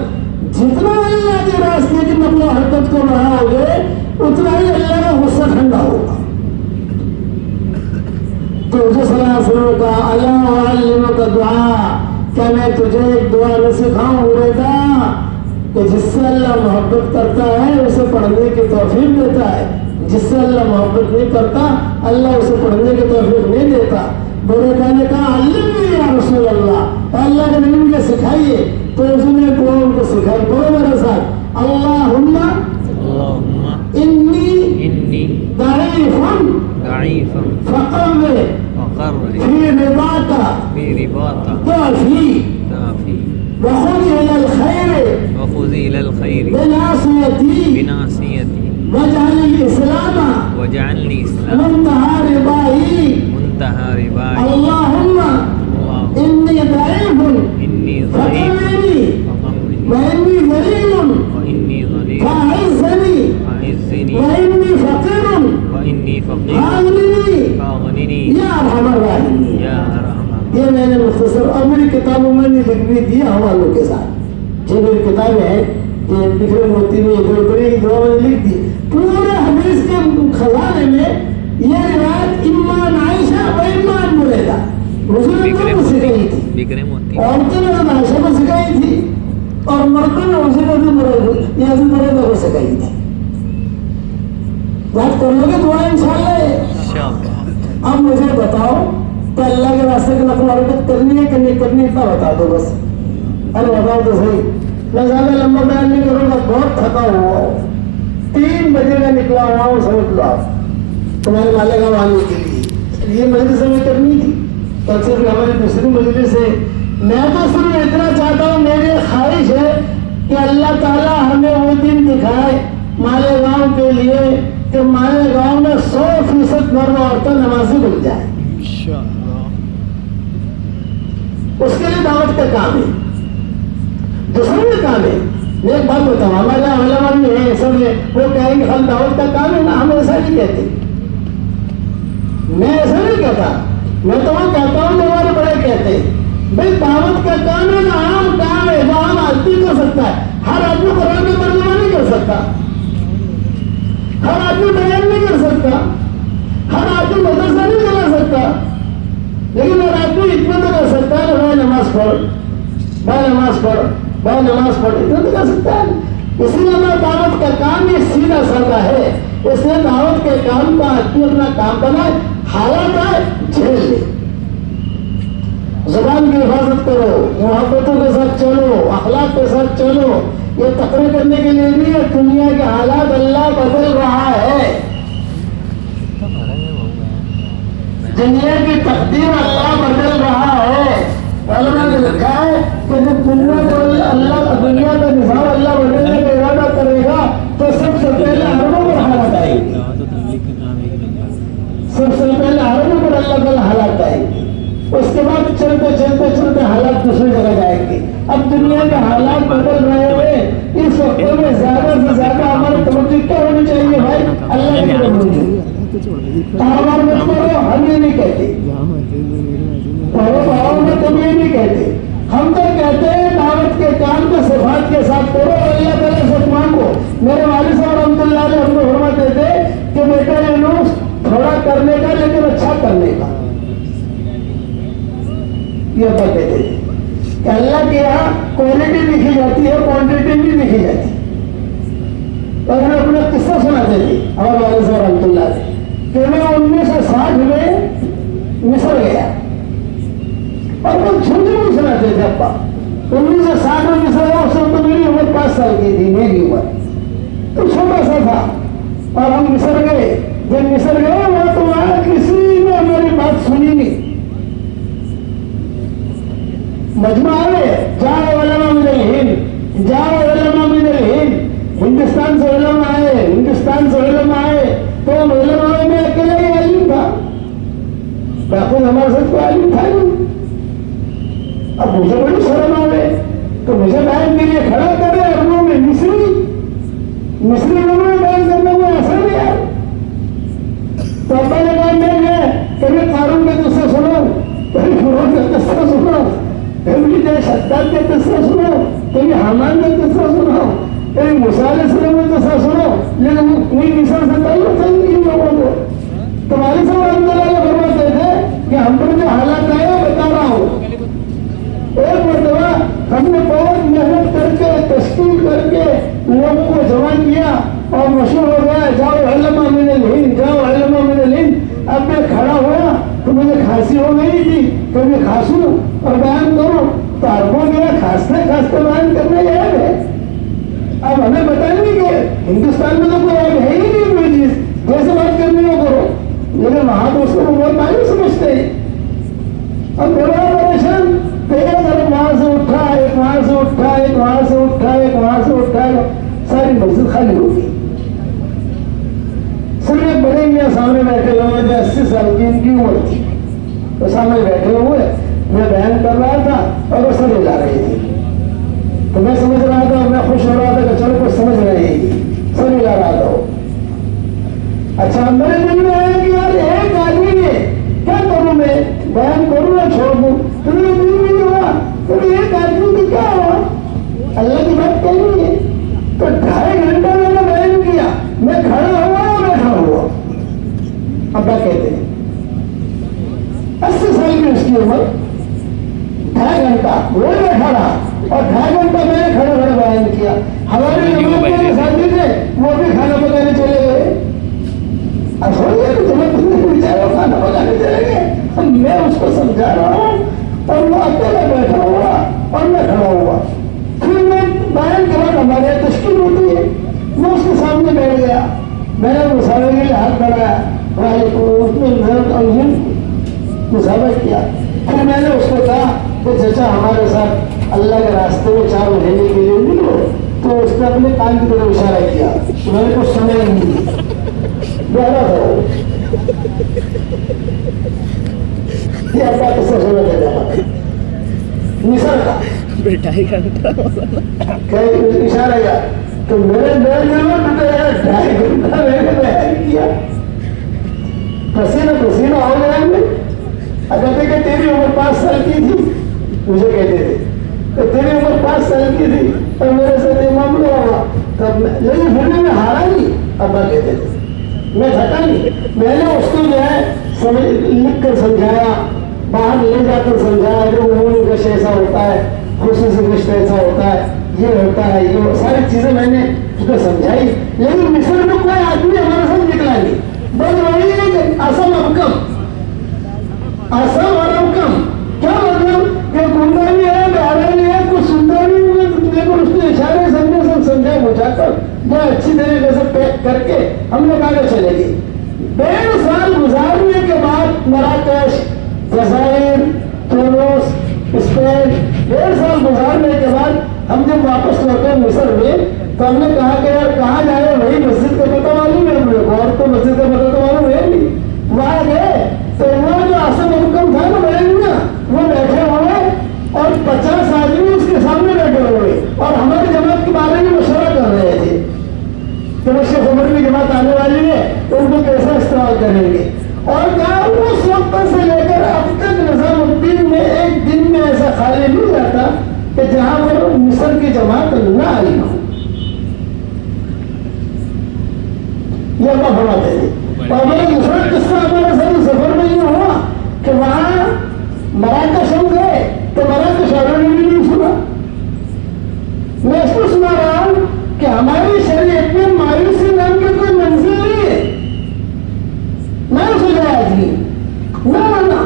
जितना अल्लाह के रास्ते की नकल हरकत को बढ़ाओगे उतना ही अल्लाह का गुस्सा ठंडा होगा। तो मुझे सलाह का अल्लाह का दुआ, क्या मैं तुझे एक दुआ न सिखाऊं बेटा कि जिससे अल्लाह मोहब्बत करता है उसे पढ़ने की तौफीक देता है, जिससे अल्लाह मोहब्बत नहीं करता अल्लाह उसे पढ़ने की तौफीक नहीं देता। बड़े कहने कहा अल्लाह या रसूल अल्लाह, अल्लाह के नबी मुझे सिखाइए, तो उसने दुआ उनको सिखाई। बोलो मेरे साथ, अल्लाहुम्मा इन्नी दाईफुन फक़र्र फी रिबाता काफी वख़ुज़ इलल खैर बिनासियती वजअल इस्लाम मुंतहा रिबाई अल्लाहुम्मा इन्नी दाईफुन फक़र्रनी वइन्नी ज़लीलुन फअइज़्ज़नी वइन्नी फ़क़ीरुन फ़अग़निनी या अरहमर राहिमीन। ये मैंने मुख्तसर और मेरी किताबों में लिख भी दिया हवालों के साथ, जो मेरी किताबें हैं ये बिखरे मोती में इधर उधर की दुआ मैंने लिख दी। पूरे हदीस के खजाने में ये रिवायत इम्मान आयशा व इम्मान बुरैदा मुझे को सिखाई थी, औरतों ने तो आयशा को सिखाई थी और मर्दों ने उसे बुरैदा को सिखाई थी। बात कर लोगे दुआ इंशाअल्लाह। अब मुझे बताओ कि अल्लाह के रास्ते की नकल हरकत करनी है कि नहीं करनी, इतना बता दो बस। अरे बताओ तो सही, मैं ज्यादा लंबा बयान नहीं करूँगा, बहुत थका हुआ हूँ। 3 बजे का निकला हुआ हूँ, समझ लो आप, तुम्हारे माले का आने के लिए। ये मजलिस हमें करनी थी, तो सिर्फ हमारी दूसरी मजलिस है। मैं तो सिर्फ इतना चाहता हूँ, मेरी ख्वाहिश है कि अल्लाह ताला हमें वो दिन दिखाए मालेगांव के लिए कि मालेगांव में 100% मर्द औरतें नमाजी बन जाए। उसके लिए दावत का काम है, दूसरा भी काम है। मैं एक बात बताऊँ, हमारे उलमा भी है सब है, वो कहेंगे हम दावत का काम है ना, हम ऐसा नहीं कहते। मैं ऐसा नहीं कहता, मैं तो वहां कहता हूँ जो हमारे बड़े कहते हैं भाई दावत का काम है ना, आम काम है, वो आम आदमी कर सकता है। हर आदमी कुरान का तर्जुमा नहीं कर सकता, हर आदमी बयान नहीं कर सकता, हर आदमी मदरसा नहीं चला सकता, लेकिन हर आदमी इतना तो कर सकता है भाई नमाज पढ़, भाई नमाज पढ़, भाई नमाज पढ़, इतना तो कर सकता है। इसलिए मैं दावत का काम ये सीधा साधा है, इसलिए दावत के काम का आदमी अपना काम बनाए, हालात आए झेल ले, जुबान की हिफाजत करो, मोहब्बतों के साथ चलो, अखलाक के साथ चलो। ये तकरीर करने के लिए नहीं है, दुनिया के हालात अल्लाह बदल रहा है, दुनिया की तकदीर अल्लाह बदल रहा है। उलमा ने लिखा है कि जब दुनिया को अल्लाह दुनिया का निज़ाम अल्लाह बदलने का इरादा करेगा तो सबसे पहले अरबों पर हालात आएगी, सबसे पहले अरबों पर अल्लाह ताला हालात आएगी, उसके बाद चलते चलते चलते हालात दूसरी जगह जाएंगे। अब दुनिया के हालात बदल रहे हैं, इस वक्त में ज्यादा से ज्यादा हमारी तवज्जो क्या होनी चाहिए भाई, अल्लाह की तवज्जो। कारोबार मत करो, हम ये नहीं कहते, कारोबार में तुम ये नहीं कहते, हम तो कहते हैं दावत के काम को सिफात के साथ करो और अल्लाह ताला से मांगो। मेरे वालिद साहब रहमतुल्लाह अलैह हमको फरमाते थे कि बेटा यूनुस थोड़ा करने का लेकिन अच्छा करने का, ये कहते थे कि अल्लाह के यहाँ क्वालिटी लिखी जाती है, क्वांटिटी भी लिखी जाती है। और हमें अपना किस्सा सुनाते थे हमारे वाले साहब रहमतुल्लाह से कि मैं 1960 में मिस्र गया और वो झुंझुनू सुनाते थे। अब्बा 1960 में मिस्र गया, उस वक्त मेरी उम्र 5 साल की थी, मेरी उम्र तो छोटा सा था, और हम मिस्र गए। जब मिस्र गए वहां तो वहां किसी ने हमारी बात सुनी नहीं। मजमा है जाओ उलमा मिनल हिंद, जाओ उलमा मिनल हिंद, हिंदुस्तान से उलमा आए तो उलमा में अकेला ही आलिम था, बाकी हमारे साथ कोई आलिम था नहीं। अब मुझे बड़ी शर्म आ गई तो मुझे बयान के लिए खड़ा करे अरबों में मिस्री लोगों में बयान करना कोई आसान नहीं यार। तो अब्बा ने कहा मैं कभी कारून का किस्सा सुनो, कभी फिरौन का किस्सा सुनो, कभी शद्दाद का किस्सा सुनो, कभी हमान का किस्सा सुनो, कभी मूसा अलैहिस्सलाम का किस्सा सुनो, लेकिन कोई किस्सा से ताल्लुक नहीं इन लोगों को। तुम्हारे सब अल्लाह फरमाते थे कि हम पर जो हालात आए बता रहा हूँ। एक मरतबा हमने बहुत मेहनत करके तश्कील करके लोगों को जमा किया और मशहूर हो गया, जाओ उलमा मिनल हिंद, जाओ उलमा मिनल हिंद। अब मैं खड़ा हुआ तो मुझे खांसी हो गई थी, तो मैं खांसू और बयान करूं तो अरबों गया खांसते खांसते बयान करने गया है। अब हमें बताएंगे कि हिंदुस्तान में तो कोई ऐप है ही नहीं कोई चीज, जैसे बात करनी हो करो, लेकिन वहां तो उसको बहुत मायने समझते हैं। अब बड़ा परेशान, तेरा तरफ वहां से उठा, एक वहां से उठा, एक वहां से उठा, एक वहां से उठा, सारी मस्जिद खाली हो गई। सिर्फ एक बड़े मियाँ सामने बैठे हुए थे, 80 साल की इनकी उम्र थी, तो सामने बैठे हुए मैं बयान कर रहा था और वो सर हिला रही थी। तो मैं समझ रहा था, मैं खुश हो रहा था कि चलो कुछ समझ रही थी, सर हिला रहा था वो। अच्छा मेरे दिल में आया कि यार एक आदमी है, क्या करूं मैं, बयान करूं या छोड़ दूं? तो मेरे दिल में नहीं हुआ तो एक आदमी को क्या हुआ, अल्लाह की बात कहनी है। तो 2.5 घंटा मैंने बयान किया, मैं खड़ा हुआ और बैठा हुआ। अब्बा कहते हैं 80 साल की उसकी उम्र, 2.5 घंटा वो बैठा रहा और 2.5 घंटा मैंने खड़े खड़े बयान किया। हमारे जमात के साथी थे वो भी खाना पकाने चले गए। अब बेचारा खाना पकाने चले गए, मैं उसको समझा रहा हूँ और वो अकेला बैठा हुआ और मैं खड़ा हुआ। फिर मैं बयान के बाद हमारे यहाँ तश्कील होती है, मैं उसके सामने बैठ गया, मैंने मुसावे के लिए हाथ बढ़ाया, उसने मुसाफा किया। फिर मैंने उसको कहा कि चाचा हमारे साथ अल्लाह के रास्ते में 4 महीने के लिए मिलो, तो उसने अपने कान की तरफ इशारा किया, मैंने कुछ सुना ही नहीं, गहरा था वो। ये अल्लाह किससे सुना देगा मिसर का बेटा ही घंटा इशारा यार, तो मेरे डर में बेटा यार 2.5 घंटा मैंने बयान किया, पसीना पसीना हो गया मैं। अगर देखे तेरी उम्र 5 साल की थी, मुझे कहते थे तो तेरी उम्र 5 साल की थी और मेरे साथ ये मामला हुआ, तब लेकिन फिर मैं हारा नहीं। अब्बा कहते थे मैं थका नहीं, मैंने उसको जो है समझ लिख कर समझाया, बाहर ले जाकर समझाया कि उम्र का ऐसा होता है, खुशी से रिश्ता ऐसा होता है, ये होता है, ये सारी चीजें मैंने उसको समझाई। लेकिन मिस्र में कोई आदमी हमारे साथ निकला नहीं, बस वही है कि असम अबकम, असम और अबकम क्या मतलब कि गुंडा भी है, बहरा भी है, कुछ सुनता भी नहीं, लेकिन उसने इशारे समझे सब समझा बुझाकर जो अच्छी तरीके से पैक करके हमने कागज चलेगी। 1.5 साल गुजारने के बाद मराकश, जजायर, तुनिस, स्पेन, 1.5 साल गुजारने के बाद हम जब वापस लौटे मिस्र में, तो हमने कहा कि यार कहाँ जाए, वही मस्जिद का पता मालूम है हम लोग, और तो मस्जिद का पता तो मालूम है नहीं। वहां गए तो वो जो असम हुक्म था ना बयानिया, वो बैठे हुए और 50 आदमी उसके सामने बैठे हुए और हमारी जमात के बारे में मशवरा कर रहे थे कि वो शेख उमर की जमात आने वाली है तो उनको कैसा इस्तेमाल करेंगे। और क्या उस वक्त से लेकर अब तक निजामुद्दीन में एक दिन में ऐसा खाली नहीं जाता कि जहां पर मिस्र की जमात न आई हो। ये अल्लाह फरमाते थे। और मेरा दूसरा किस्सा हमारे साथ सफर में ये हुआ कि वहां मराकश हम गए तो मराकश वालों ने भी नहीं सुना। मैं इसको सुना रहा हूं कि हमारी शरीयत में मायूसी नाम की कोई मंजिल नहीं है, मैं सोचा आदमी ना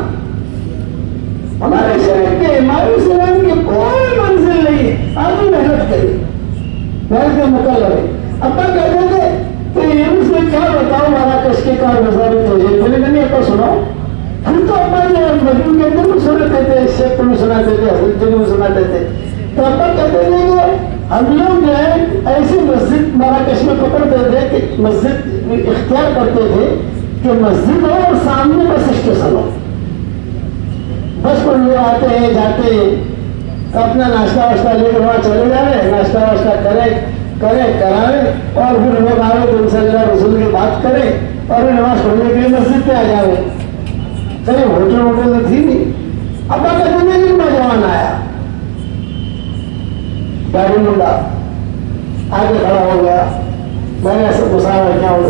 हमारे शरीर में मायूसी नाम की कोई मंजिल नहीं है। आदमी मेहनत करे, मेहनत का मुकल्लफ है। अब्बा कहते थे तो ये उसमें क्या बताओ मराकश के कार मजारी तो मैंने नहीं आपको सुनाओ। फिर तो अब्बा जो मजबूर कहते हैं सुनाते थे, शेख को भी सुनाते थे, हजरत जी को भी सुनाते थे। तो अब्बा कहते थे कि हम लोग जो है ऐसी मस्जिद मराकश में पकड़ते थे कि मस्जिद इख्तियार करते थे कि मस्जिद हो और सामने बस स्टेशन हो। बस पर लोग आते हैं जाते हैं, अपना नाश्ता वाश्ता लेकर वहाँ चले जा रहे, नाश्ता वाश्ता करावे और फिर लोग आवे तो उनसे अल्लाह रसूल की बात करें और फिर नमाज पढ़ने के लिए मस्जिद पे आ जावे। कहीं होटल तो थी नहीं। अब कहते हैं नौजवान आया, गाड़ी मुंडा आगे खड़ा हो गया, मैंने ऐसे मुसावा क्या हो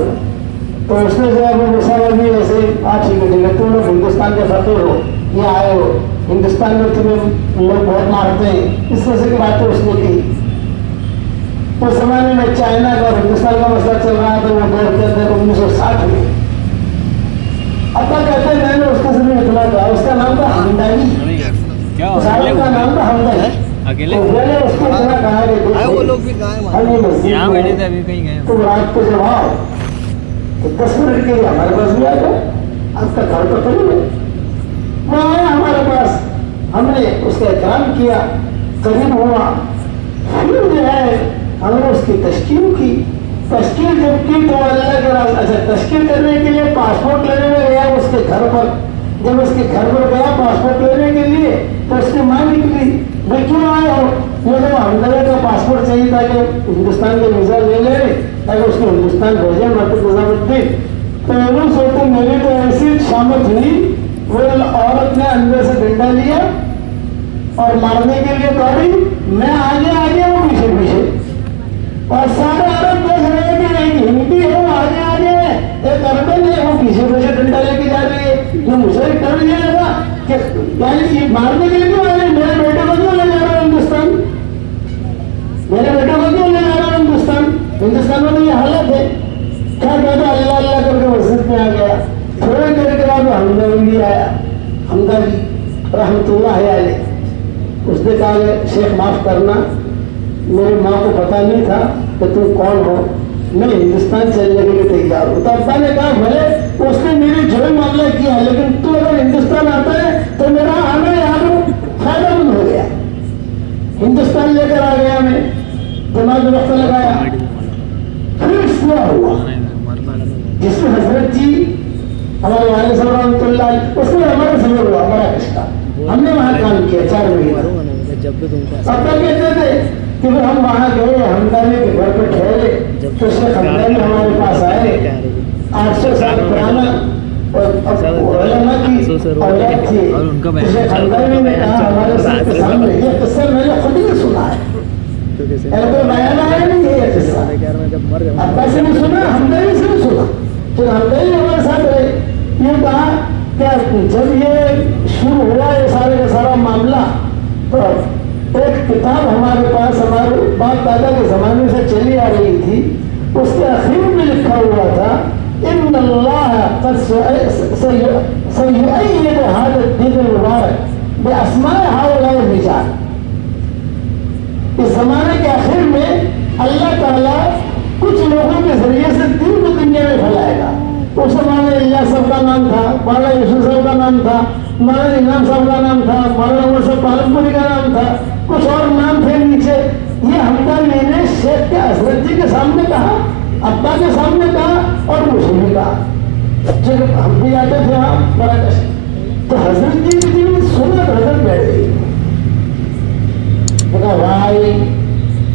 तो उसने जो है मुसावा भी ऐसे ठीक है तुम लोग हिंदुस्तान के फकीर हो, ये आए हो, हिंदुस्तान में तुम्हें लोग बहुत मारते हैं, इस तरह की बातें उसने की। उस समय में चाइना का और हिंदुस्तान का मसला चल रहा था, वो दौर के अंदर 1960 में। अब तक कहते हैं मैंने उसका समय इतना था, उसका नाम था हमदानी, का नाम था हमदानी। अकेले मैंने उसको इतना कहा कि वो लोग भी गाय यहाँ बैठे थे, अभी कहीं गए तुम रात को जब आओ तो 10 मिनट के लिए हमारे पास भी आ जाओ, आपका घर तो करीब है। वो आया हमारे पास, हमने उसका एहतराम किया, करीब हुआ, फिर जो है हमने उसकी तश्कील की। तश्कील जब की तो अल्लाह के रास्ते, अच्छा तश्कील करने के लिए पासपोर्ट लेने में गया उसके घर पर। जब उसके घर पर गया पासपोर्ट लेने के लिए तो उसकी माँ निकली, भाई क्यों आए हो? ये तो हमदर्द का पासपोर्ट चाहिए था कि हिंदुस्तान का वीजा ले ले ताकि उसको हिंदुस्तान भेजे मर्द निजामुद्दीन। तो वो सोचते मेरी तो ऐसी शामत हुई, वो औरत ने अंदर से डंडा लिया और मारने के लिए दौड़ी, मैं आगे वो पीछे और सारे अरब देख रहे हैं कि एक हिंदी है वो आगे एक अरबन है वो पीछे डंडा लेके जा रही है। जो मुझे डर दिया लगा कि यानी ये मारने के लिए क्यों आ रहे, मेरे बेटे को क्यों ले जा रहा हूँ हिंदुस्तान, मेरे बेटे को क्यों ले जा रहा हूँ हिंदुस्तान में तो ये हालत है। क्या कहता अल्लाह अल्लाह करके मस्जिद में आ गया। थोड़ी देर के बाद हमदानी आया, हमदानी रहमतुल्लाह अलैह। उसने कहा शेख माफ करना, मेरी माँ को पता नहीं था कि तुम कौन हो, मैं हिंदुस्तान चलने के लिए तैयार हूँ। तो अब्बा ने कहा भले उसने मेरी जो मामला किया लेकिन तू अगर हिंदुस्तान आता है तो मेरा आना यहाँ फायदेमंद हो गया। हिंदुस्तान लेकर आ गया, मैं दिमाग में वक्त लगाया, फिर इसलिए हुआ जिसमें हजरत जी हमारे वाले साहब उसमें हमारा समय हुआ मराकश का, हमने वहाँ काम किया 4 महीने। जब भी तुमको अब तक कहते थे कि हम वहाँ गए, हमदानी के घर पर ठहरे तो शेख हमदानी हमारे पास आए, 800 साल पुराना और उलमा की औलाद थी। शेख हमदानी ने कहा हमारे सामने ये किस्सा मैंने खुद ही सुना है, तो बयान आया नहीं है ये किस्सा, अब्बा से नहीं सुना, हमदानी से नहीं सुना। फिर हमदानी हमारे साथ रहे, ये कहा क्या जब ये शुरू हुआ ये सारे का सारा मामला तो एक किताब हमारे पास हमारे बाप दादा के जमाने से चली आ रही थी, उसके आखिर में लिखा हुआ था इन्नल्लाह क़द सयुअय्यिद हाज़ा दीन मुबारक बिअस्माए हाउलाए रिजाल। इस जमाने के आखिर में अल्लाह ताला कुछ लोगों के जरिए से दीन को दुनिया में फैलाएगा। उस जमाने इलियास साहब का नाम था, मौलाना यूसुफ साहब का नाम था, मौलाना इमाम साहब का नाम था, मौलाना उमर साहब पालनपुरी का नाम था, कुछ और नाम थे नीचे। ये हमदानी ने शेख के हजरत जी के सामने कहा, अब्बा के सामने कहा और मुझे भी कहा। जब हम भी आते थे वहाँ मराकश तो हजरत जी की जीवन सुना तो हजरत बैठ गई, बोला भाई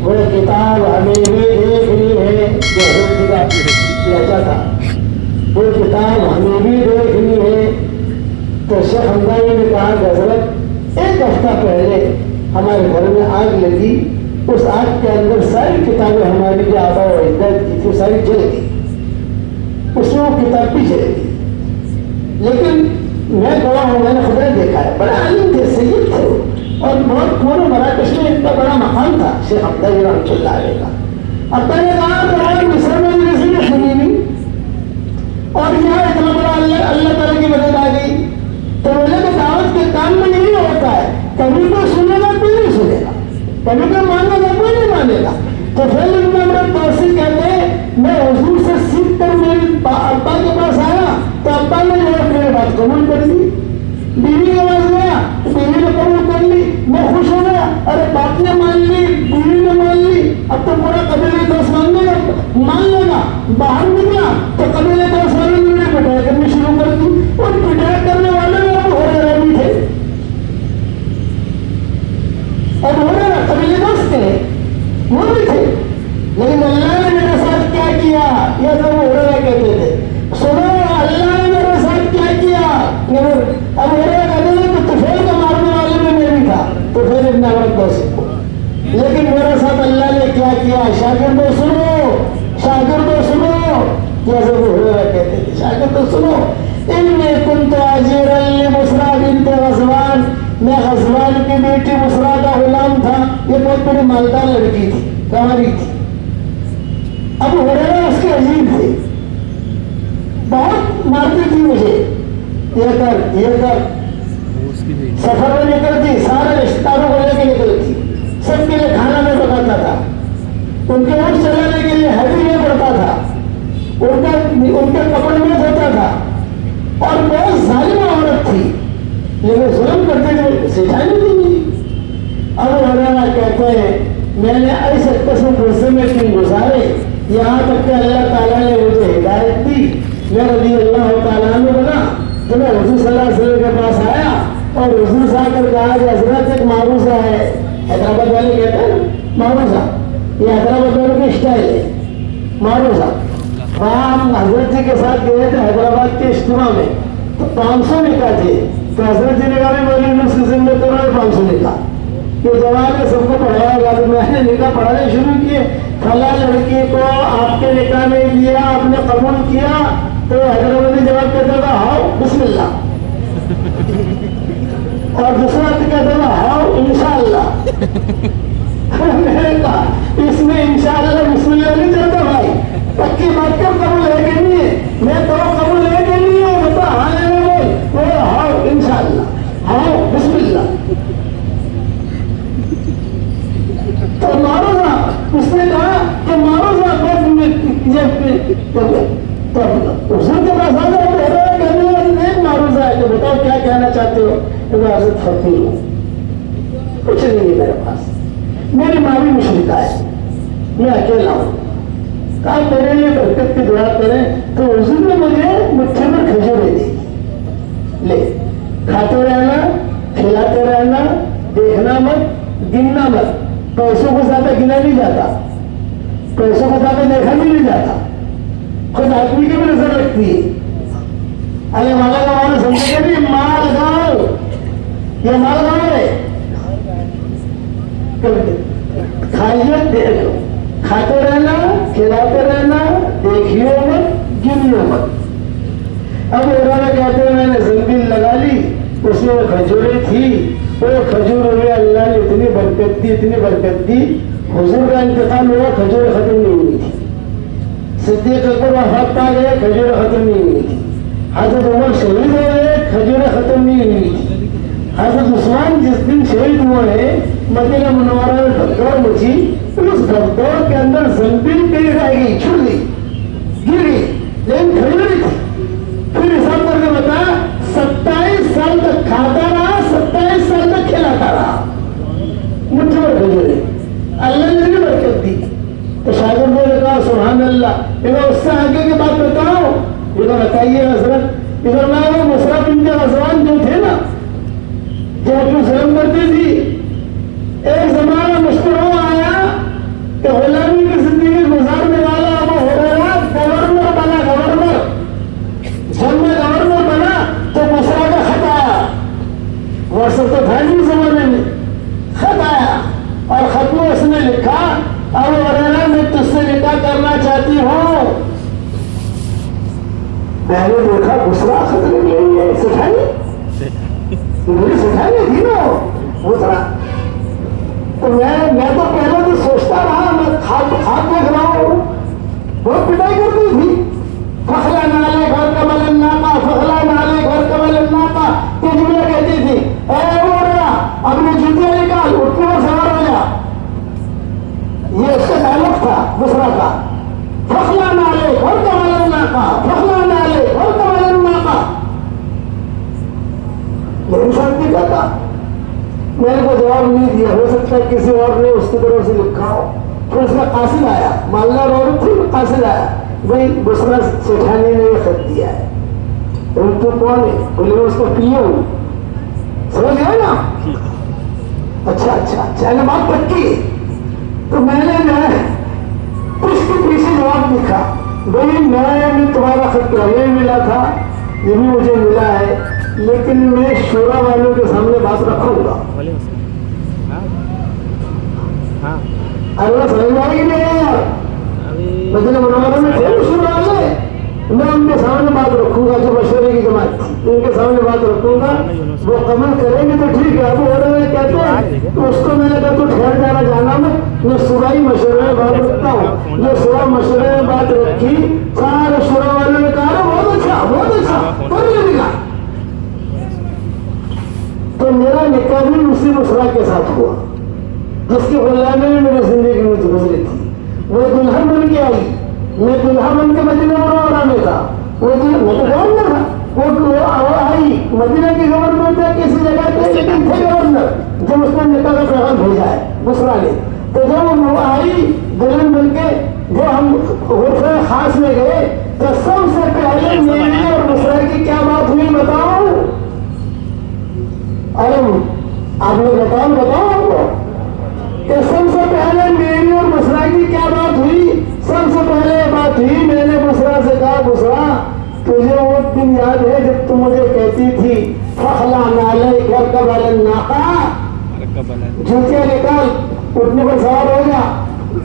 वो किताब हमें भी देखनी है, जो हजरत जी का लहजा था, वो किताब हमें भी देखनी है। तो शेख हमदानी ने कहा हजरत 1 हफ्ता पहले हमारे घर में आग लगी, उस आग के अंदर सारी किताबें हमारी जो आबा और अजदाद की थी सारी जल गई, उसमें वो किताब भी जल गई। लेकिन मैं गवाह हूँ, मैंने खुदा देखा है, बड़ा आलिम थे, सैयद थे और बहुत पूरे मराकश में इतना बड़ा मकान था शेख हमदानी रहमतुल्लाह अलैह का। अब मैंने कहा तो मिस्र में किसी ने सुनी नहीं और यहाँ इतना बड़ा अल्लाह ताला की मदद आ गई। तो बोले कि दावत के काम में यही होता है, कभी कोई सुनेगा कोई नहीं सुनेगा, कभी कोई मानेगा कोई नहीं मानेगा। तो फिर तौसीफ कहते हैं मैं हुजूर से सीख कर मेरे अब्बा के पास आया तो अब्बा ने जो है मेरी बात कबूल कर ली, बीवी के पास गया तो बीवी ने कबूल कर ली, मैं खुश हो गया, अरे बाप ने मान ली, बीवी ने मान ली, बाहर निकला तो कबीले का सारे लोगों ने पिटाई करनी शुरू कर दी और पिटाई करने वाले में अब हुरैरा भी थे। अब हुरैरा कबीले दोस्त थे, वो भी थे, लेकिन अल्लाह ने मेरे साथ क्या किया ये तो हुरैरा कहते थे। सुनो अल्लाह ने मेरे साथ क्या किया। अब हुरैरा कहते थे तो तुफैल को मारने वाले में मैं भी था, तुफैल इब्न अमर दोस्त को। लेकिन मेरे साथ अल्लाह ने क्या किया, शागिर्दों सुनो, शागिर्दों सुनो, जैसे वो हुरैरा कहते थे, शागिर्दों सुनो, इन्नी कुंत अजीरन लिमुसरा बिन्त गज़वान, मैं गज़वान की बेटी मुसरा का गुलाम था। ये बहुत बड़ी मालदार लड़की थी, कमारी थी। अब हुरैरा उसके अजीब थे, बहुत मारती थी मुझे, ये कर सफर में निकलती, सारे रिश्तेदारों को लेकर निकलती, सबके लिए खाना में पकाता था, उनके ऊँट चलाने के लिए हैवी में पड़ता था, उनके कपड़े में धोता था और बहुत जालिम औरत थी, लेकिन जुल्म करते थे, सिखाई नहीं थी। अब हुरैरा कहते हैं मैंने ऐसे कस्म गुस्से में दिन गुजारे, यहाँ तक कि अल्लाह ताला ने मुझे हिदायत दी, मैं रज़ियल्लाहु ताला अन्हु बना। तो मैं हुज़ूर सल्लल्लाहु अलैहि वसल्लम के पास आया और हुज़ूर से आकर कहा कि हज़रत एक मारूसा है, हैदराबाद वाले कहते हैं ना मारूसा, ये हैदराबाद वालों की स्टाइल है मारूसा। हम हजरत जी के साथ गए थे हैदराबाद के इज्तिमा में, तो 500 निकाह थे, तो हजरत जी ने कहा मौलवी उसकी जिम्मे तो 500 निकाह, ये जवान ने सबको पढ़ाया। तो मैंने निकाह पढ़ाने शुरू किए, फला लड़की को आपके निकाह में लिया, आपने कबूल किया, तो हैदराबादी जवाब कहता था हाउ बिस्मिल्लाह, और दूसरा कहता था हाउ इंशाअल्लाह। मैंने कहा इसमें इंशाअल्लाह बिस्मिल्लाह नहीं चलता भाई, पक्की बात कर, कबूल है कि नहीं है, मैं तो कबूल है कि नहीं है, बता हाँ बोल, हाउ इंशाअल्लाह, हाउ बिस्मिल्लाह। तो मारूजा उसने कहा कि मारूजा तो उसके पास मारूजा है, तो बताओ क्या कहना चाहते हो। फकीर हूँ, कुछ नहीं है मेरे पास, मेरी माँ भी मुशरिका है, मैं अकेला हूँ। कहा मेरे लिए बरकत की दुआ करें, तो हुजूर ने मुझे मुट्ठी में खजूरें दी, ले खाते रहना, खिलाते रहना, देखना मत, गिनना मत, पैसों को ज्यादा गिना नहीं जाता, पैसों को ज्यादा देखा भी नहीं जाता, खुद आदमी की भी नजर रखती है। अरे माला का माना समझे भी माल गाँव, ये माल गाँव है, खाइए देखो, खाते रहना, खिलाते रहना, देखियो मत, गिनियो मत। अब उन्होंने कहते हैं मैंने जंजीर लगा ली, उसमें खजूरें थी, वो खजूर में अल्लाह ने इतनी बरकत दी, हुजूर का इंतकाल हुआ, खजूर खत्म नहीं हुई थी, सिद्दीक अकबर वफात पा गए, खजूर खत्म नहीं हुई थी, हजरत उमर शहीद हो गए, खजूर खत्म नहीं हुई थी, हजरत उस्मान जिस दिन शहीद हुए मदीना मुनव्वरा में भगदौड़ मची, उस भगदौड़ के अंदर जंजीर कहीं रह गई, छूट गई, गिर गई, लेकिन खजूर थी। फिर हिसाब करके बता 27 साल तक खाता रहा, 27 साल तक खिलाता रहा, मुट्ठी में खजूरें, अल्लाह ने भी बरकत दी। तो शागिर्दों ने कहा सुभान अल्लाह। इधर उससे आगे की बात बताओ, इधर बताइए हजरत, इधर ना वो मुसरा बिन्त गज़वान जो थे ना, जो अपनी शर्म करती थी, एक जमाना मुश्किल आया कि गुलामी की जिंदगी गुजारने वाला अब हुरैरा गवर्नर बना, गवर्नर जब में गवर्नर बना तो मुसरा का खत आया, व्हाट्सएप तो था नहीं जमाने में, खत आया और खत में उसने लिखा अब हुरैरा मैं तुझसे निकाह करना चाहती हूँ। मैंने देखा मुसरा खत लिख रही है, सिखाई मुझे सिखाई थी ना मुसरा, तो मैं तो पहले तो सोचता रहा, मैं खाद देख रहा हूँ, बहुत पिटाई करती थी, फखला नाले घर कमल नाका, फखला नाले घर कमल नाका, तुझमें कहती थी अपने जूते निकाल, उठने में सवार हो जा, ये उसका डायलॉग था मुसरा का, फखला नाले घर कमल नाका, फखला नाले घर कमल नाका। मेरी शांति का था, मैंने को जवाब नहीं दिया, हो सकता है किसी और ने उसकी तरफ से लिखा हो। फिर उसका कासिद आया, मालदार औरत थी, कासिद आया, भाई बुसरा सेठानी ने ये खत दिया है। तो कौन है? बोले उसको पियो। समझ गया ना? अच्छा अच्छा अच्छा, बात पक्की। तो मैंने उसके पीछे जवाब लिखा, भाई मैं तुम्हारा खत पहले मिला था, ये भी मुझे मिला है, लेकिन मैं शोरा वालों के सामने बात रखूंगा। हाँ अरे समझ में आएगी नहीं यार? मदीना मुनव्वरा में थे शोरा वाले, मैं उनके सामने बात रखूंगा, जो मशवरे की जमात थी उनके सामने बात रखूंगा, वो कमल करेंगे तो ठीक है। अब वो कहते हैं तो उसको मैंने कहा तो ठहर जाना जाना मैं सुराई मशवरे में बात रखता हूँ। जो सुरा मशवरे में बात रखी, सारे शुरा वालों ने कहा बहुत अच्छा कोई नहीं निकाह। तो मेरा निकाह भी उसी मुसरा के साथ हुआ जिसकी गुलामी में मेरी जिंदगी में गुजरी थी। वो दुल्हन बन के आई, मैं दुल्हा बन के मदीना मुनव्वरा में था। वो मैं तो गवर्नर था, वो आई मदीना की गवर्नमेंट है किसी जगह पे, लेकिन थे गवर्नर जब उसने निकाह का पैगाम भेजा है मुसरा ने। तो जब वो आई दुल्हन बन के, जो हम गुरफे खास में गए, तो सबसे पहले मेरी और मुसरा की क्या बात हुई बताओ? अरे आपने बताओ हमको कि सबसे पहले मेरी और मुसरा की क्या बात हुई? सबसे पहले बात हुई, मैंने मुसरा से कहा, मुसरा तुझे वो दिन याद है जब तुम मुझे कहती थी फखला नाले घर का बालन नाका, जूतिया निकाल उठने पर सवार हो जा,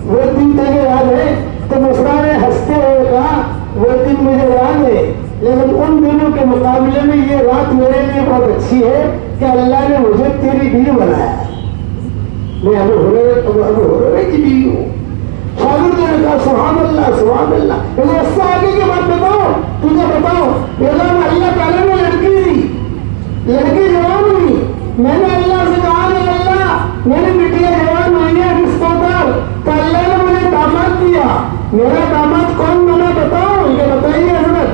वो दिन तुझे याद है? तो मुसरा ने हंसते हुए कहा वो दिन मुझे याद है, लेकिन उन दिनों के मुकाबले में ये रात मेरे लिए बहुत अच्छी है कि अल्लाह ने मुझे तेरी बीवी बनाया। मैं अबू हुरैरा की बीवी हूँ। शागिर्द ने कहा सुभान अल्लाह। इससे आगे की बात बताओ, तुझे बताओ, अल्लाह ताला ने लड़की दी, लड़की जवान हुई, मैंने अल्लाह से कहा अल्लाह मेरी बिटिया जवान हुई है रिश्ता उतार, तो अल्लाह ने मुझे दामाद दिया। मेरा दामाद कौन बना बताओ? ये बताइए हजरत।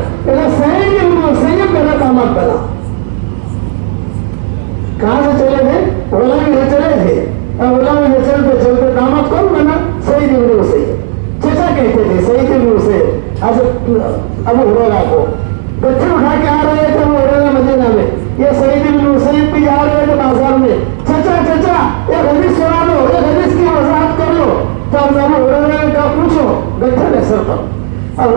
सैयद मेरा दामाद बना। कहाँ से चले थे? ओला में चले थे। अब ओला में चलते चलते दामाद कौन बना? सईद इब्न हुसैन। चचा कहते थे सईद इब्न हुसैन अबू हुरैरा को। गट्ठे उठा के आ रहे थे अबू हुरैरा मदीना में, ये सईद इब्न हुसैन भी जा रहे थे बाजार में। चचा एक हदीस सुना दो, एक हदीस की वजाहत कर लो। तो अबू हुरैरा ने कहा पूछो, गट्ठे ने सर पर। अब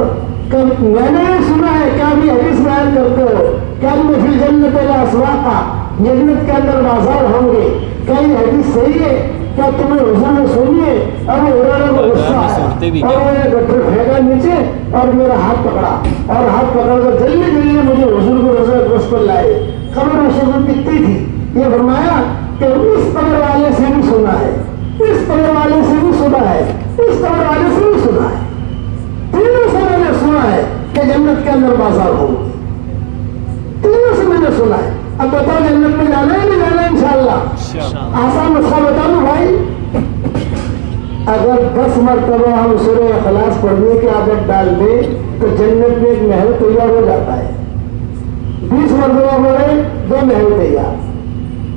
मैंने सुना है क्या भी हदीस बयान करते हो, क्या फिल जन्नत अस्वाक़ा, जन्नत के अंदर बाजार होंगे, क्या ये हदीस सही है? क्या तुम्हें हुजूर ने सुनिए? अब हुरैरा को गुस्सा आया और मैंने गट्ठे फेंका नीचे और मेरा हाथ पकड़ा, और हाथ पकड़कर जल्दी मुझे हुजूर को रोज़ा गोश्त पर लाए। खबर हुजूर दिखती थी। ये फरमाया कि इस कब्र वाले से भी सुना है, इस कब्र वाले से भी सुना है, इस कब्र वाले से भी सुना है, तीनों से मैंने सुना है कि जन्नत के अंदर बाजार होंगे। तीनों से मैंने सुना है। अब बताओ जन्नत में जाना है नहीं जाना? इंशाअल्लाह। आसान नुस्खा बता दो भाई, अगर 10 मरतबा हम सूरह इखलास पढ़ने की आदत डाल दें तो जन्नत में एक महल तैयार हो जाता है। 20 मरतबा पढ़े 2 महल तैयार,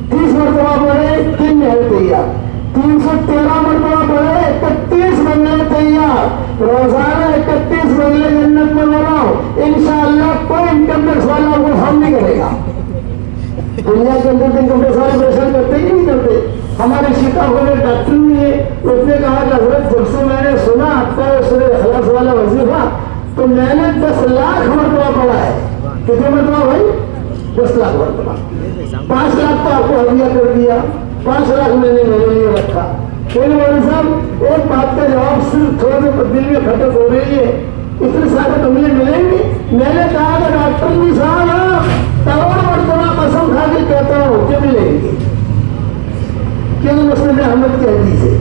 30 मरतबा पढ़े 3 महल तैयार, 313 मरतबा पढ़े 31 बंगले तैयार। रोजाना 31 बंगले जन्नत में बनाओ, इंशाअल्लाह कोई इनकम टैक्स वाला आपको फोन नहीं करेगा। दुनिया के अंदर इनकम टैक्स वाले परेशान करते ही नहीं करते। हमारे शिकागो में डॉक्टर भी है, उसने कहा कि हजरत जब से मैंने सुना आपका सूरह इखलास वाला वजीफा तो मैंने 10 लाख मरतबा पढ़ा है। कितने मरतबा भाई? 10 लाख मरतबा। 5 लाख तो आपको हदिया कर दिया, 5 लाख मैंने मेरे लिए रखा। फिर मौलवी साहब एक बात का जवाब सिर्फ थोड़े से दिल में खटक हो रही है, इतने सारे कमले मिलेंगे? मैंने कहा कि डॉक्टर भी साहब करोड़ मरतबा कसम खा के कहता हूँ कि मिलेंगे, क्योंकि मुस्लिम अहमद की हदीस है।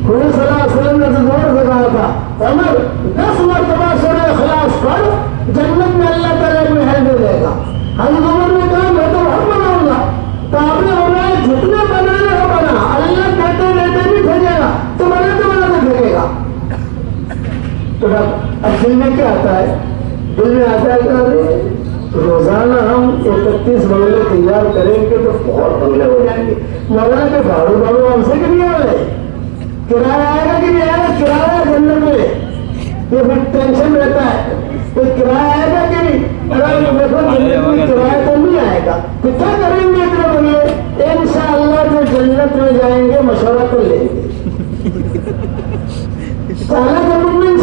हुजूर सल्लल्लाहु अलैहि वसल्लम ने जोर से कहा था, अमर 10 मरतबा सूरह इखलास पढ़, जन्नत में अल्लाह ताला एक महल दे देगा। हज़रत उमर ने कहा मैं तो बहुत बनाऊंगा। तो आपने बोला जितने बनाने हो बना, अल्लाह कहते रहते भी भेजेगा, तो बनाते भेजेगा। तो अब दिल में क्या आता है? दिल में आता है कि रोजाना हम 31 बंगले तैयार करेंगे तो बहुत बंगले हो जाएंगे। मौलाना के भाड़ू हमसे कि नहीं आ रहे? किराया आएगा कि नहीं आएगा? किराया जन्नत में तो फिर टेंशन रहता है तो किराया आएगा कि नहीं? अगर देखो जन्नत में किराया तो नहीं आएगा तो क्या करेंगे इतने बंगले? इंशाअल्लाह जो जन्नत में जाएंगे मशवरा तो लेंगे। पहला कमिटमेंट